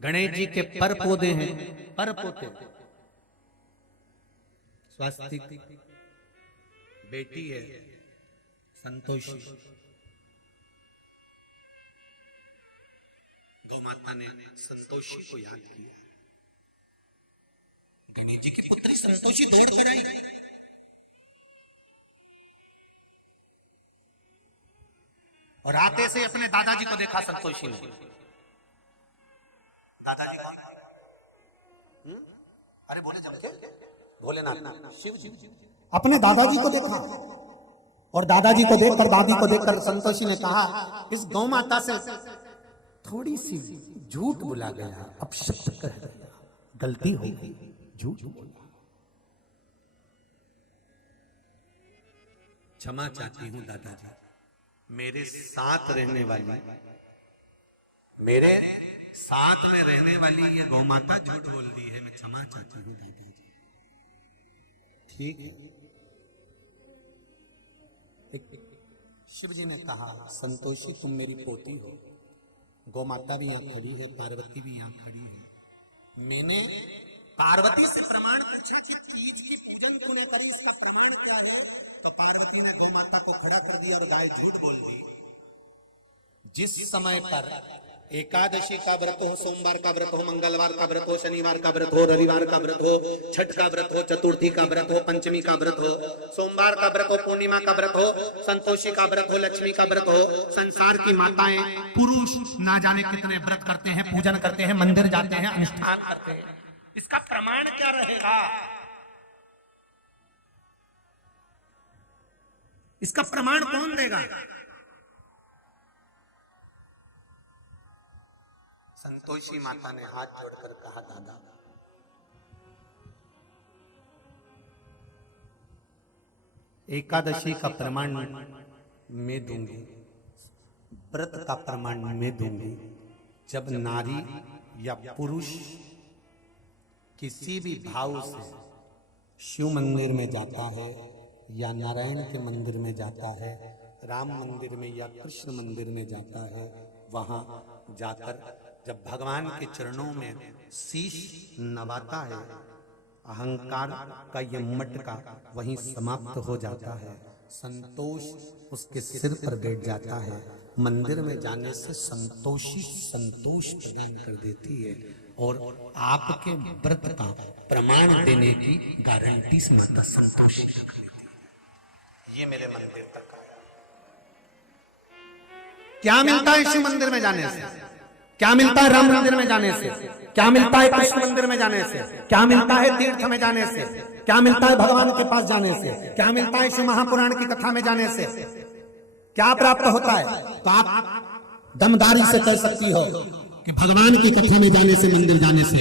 गणेश जी के पर पोते हैं, पर पोते स्वास्तिक। बेटी है संतोषी। गौ माता ने संतोषी को याद किया। गणेश जी की पुत्री संतोषी दौड़ कर आई और आते से अपने दादाजी को देखा संतोषी ने। दादाजी कौन? अरे बोले जब के भोलेनाथ, शिव जी। अपने दादाजी को देखा और दादाजी को देखकर, दादी को देखकर संतोषी ने कहा, इस गौ माता से थोड़ी सी झूठ बोला गया, अपशब्द कह गया, गलती हो गई, झूठ बोला, क्षमा चाहती हूं दादाजी। मेरे साथ रहने वाली, मेरे साथ में रहने वाली ये गौ माता झूठ बोल दी है, मैं क्षमा चाहती हूं दादाजी। ठीक है। शिव जी ने कहा, संतोषी तुम मेरी पोती हो। गौ माता भी यहाँ खड़ी है, पार्वती भी यहाँ खड़ी है। मैंने पार्वती से प्रमाण पूछा कि तीज की पूजन क्यों नहीं करी, इसका प्रमाण क्या है? तो पार्वती ने गौ माता को खड़ा कर दिया और गाय झूठ बोल दी। जिस समय पर एकादशी का व्रत हो, सोमवार का व्रत हो, मंगलवार का व्रत हो, शनिवार का व्रत हो, रविवार का व्रत हो, छठ का व्रत हो, चतुर्थी का व्रत हो, पंचमी का व्रत हो, सोमवार का व्रत हो, पूर्णिमा का व्रत हो, संतोषी का व्रत हो, लक्ष्मी का व्रत हो, संसार की माताएं, पुरुष ना जाने कितने व्रत करते हैं, पूजन करते हैं, मंदिर जाते हैं, अनुष्ठान करते हैं। इसका प्रमाण क्या रहेगा? इसका प्रमाण कौन देगा? संतोषी माता ने हाथ जोड़कर कहा, दादा एकादशी का प्रमाण मैं दूंगी, व्रत का प्रमाण मैं दूंगी। जब नारी या पुरुष किसी भी भाव से शिव मंदिर में जाता है या नारायण के मंदिर में जाता है, राम मंदिर में या कृष्ण मंदिर में जाता है, वहां जाकर जब भगवान के चरणों में शीश नवाता है, अहंकार का ये मटका वहीं समाप्त हो जाता है। संतोष उसके सिर पर बैठ जाता है। मंदिर में जाने से संतोषी संतोष प्रदान कर देती है और आपके व्रत का प्रमाण देने की गारंटी से माता संतोषी रख लेती है। ये मेरे मंदिर तक आया। क्या मिलता है शिव मंदिर में जाने से? क्या मिलता है राम मंदिर में जाने से? क्या मिलता है कृष्ण मंदिर में जाने से? क्या मिलता है तीर्थ में जाने से? क्या मिलता है भगवान के पास जाने से? क्या मिलता है शिव महापुराण की कथा में जाने से? क्या प्राप्त होता है? तो आप दमदारी से कह सकती हो कि भगवान की कथा में जाने से, मंदिर जाने से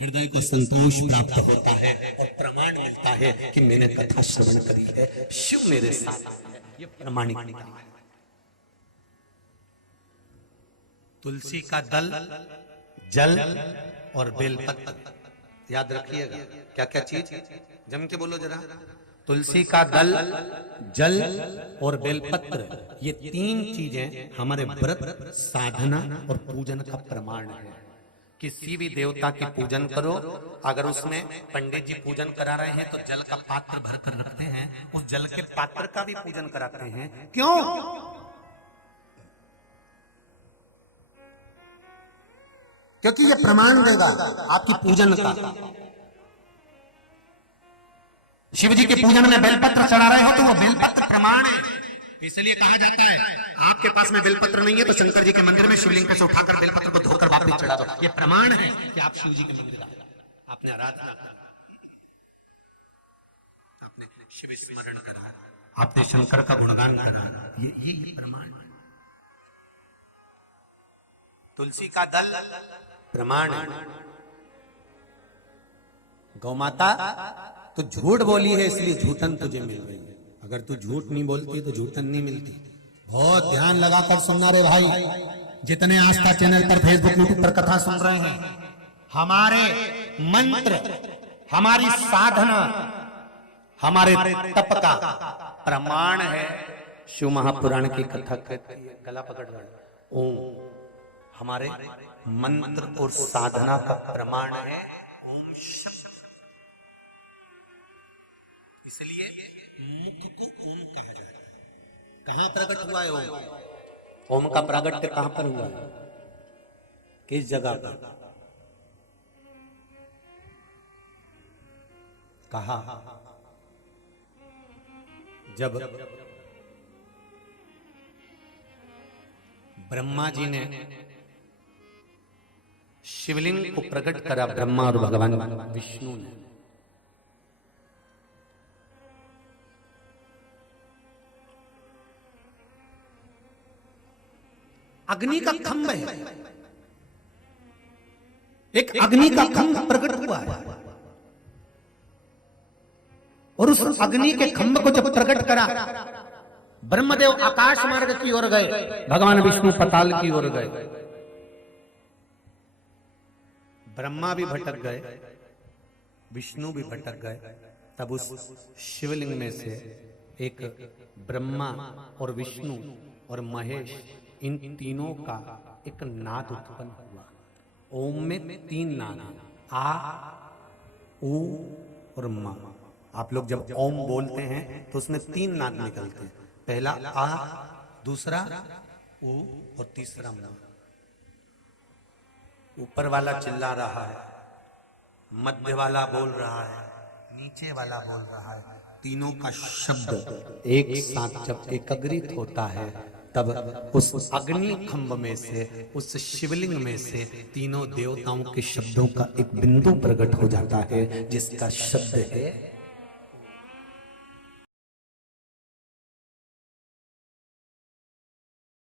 हृदय को संतोष प्राप्त होता है और प्रमाण मिलता है कि मैंने कथा श्रवण करी है, शिव मेरे साथ है। ये प्रमाणिकता है। तुलसी का दल, जल और बेलपत्र, याद रखिएगा। क्या क्या चीज? जम के बोलो जरा। तुलसी का दल, जल और बेलपत्र, ये तीन चीजें हमारे व्रत, साधना और पूजन का प्रमाण है। किसी भी देवता के पूजन करो, अगर उसमें पंडित जी पूजन करा रहे हैं तो जल का पात्र भरकर रखते हैं, उस जल के पात्र का भी पूजन कराते हैं। क्यों? क्योंकि ये प्रमाण देगा आपकी पूजन का। शिव जी के पूजन में बेलपत्र चढ़ा रहे हो तो वो बेलपत्र प्रमाण है। इसलिए कहा जाता है आपके पास में बेलपत्र नहीं है तो शंकर जी के मंदिर में शिवलिंग पे से उठाकर बेलपत्र को धोकर वापस चढ़ा दो। ये प्रमाण है कि आप शिव जी के मंदिर आए, आपने आराधना करा, आपने शिव स्मरण करा, आपने शंकर का गुणगान करा। ये प्रमाण है। तुलसी का दल प्रमाण है। गौ माता तो झूठ बोली है इसलिए झूठन तुझे मिल रही है। अगर तू झूठ नहीं बोलती तो झूठन नहीं मिलती। बहुत ध्यान लगाकर सुनना रे भाई, जितने आस्था चैनल पर, फेसबुक, यूट्यूब पर कथा सुन रहे हैं, हमारे मंत्र, हमारी साधना, हमारे तप का प्रमाण है। शिव महापुराण की कथा कहती है, गला पकड़ रहा, ओम हमारे मंत्र और साधना का प्रमाण है। ओम शब्द, इसलिए मुख को ओम कहा जाता है। कहां प्रकट हुआ है ओम? ओम का प्रागट्य कहां पर हुआ है? किस जगह पर? कहा? जब ब्रह्मा जी ने शिवलिंग को प्रकट करा, ब्रह्मा और भगवान विष्णु ने, अग्नि का खंभ है, एक अग्नि का खंभ प्रकट हुआ है और उस अग्नि के खंभ को जब प्रकट करा, ब्रह्मदेव आकाश मार्ग की ओर गए, भगवान विष्णु पाताल की ओर गए। ब्रह्मा भी भटक गए, विष्णु भी भटक गए। तब उस शिवलिंग में से एक ब्रह्मा और विष्णु और महेश, इन तीनों का एक नाद उत्पन्न हुआ। ओम में तीन नाद हैं, आ, ऊ और मा। आप लोग जब ओम बोलते हैं तो उसमें तीन नाद निकलते हैं। पहला आ, दूसरा ऊ और तीसरा मा। ऊपर वाला चिल्ला रहा है, मध्य वाला बोल रहा है, नीचे वाला बोल रहा है। तीनों का शब्द एक साथ जब एकाग्रित होता है तब उस अग्नि खंभ में से, उस शिवलिंग में से तीनों देवताओं के शब्दों का एक बिंदु प्रकट हो जाता है, जिसका शब्द है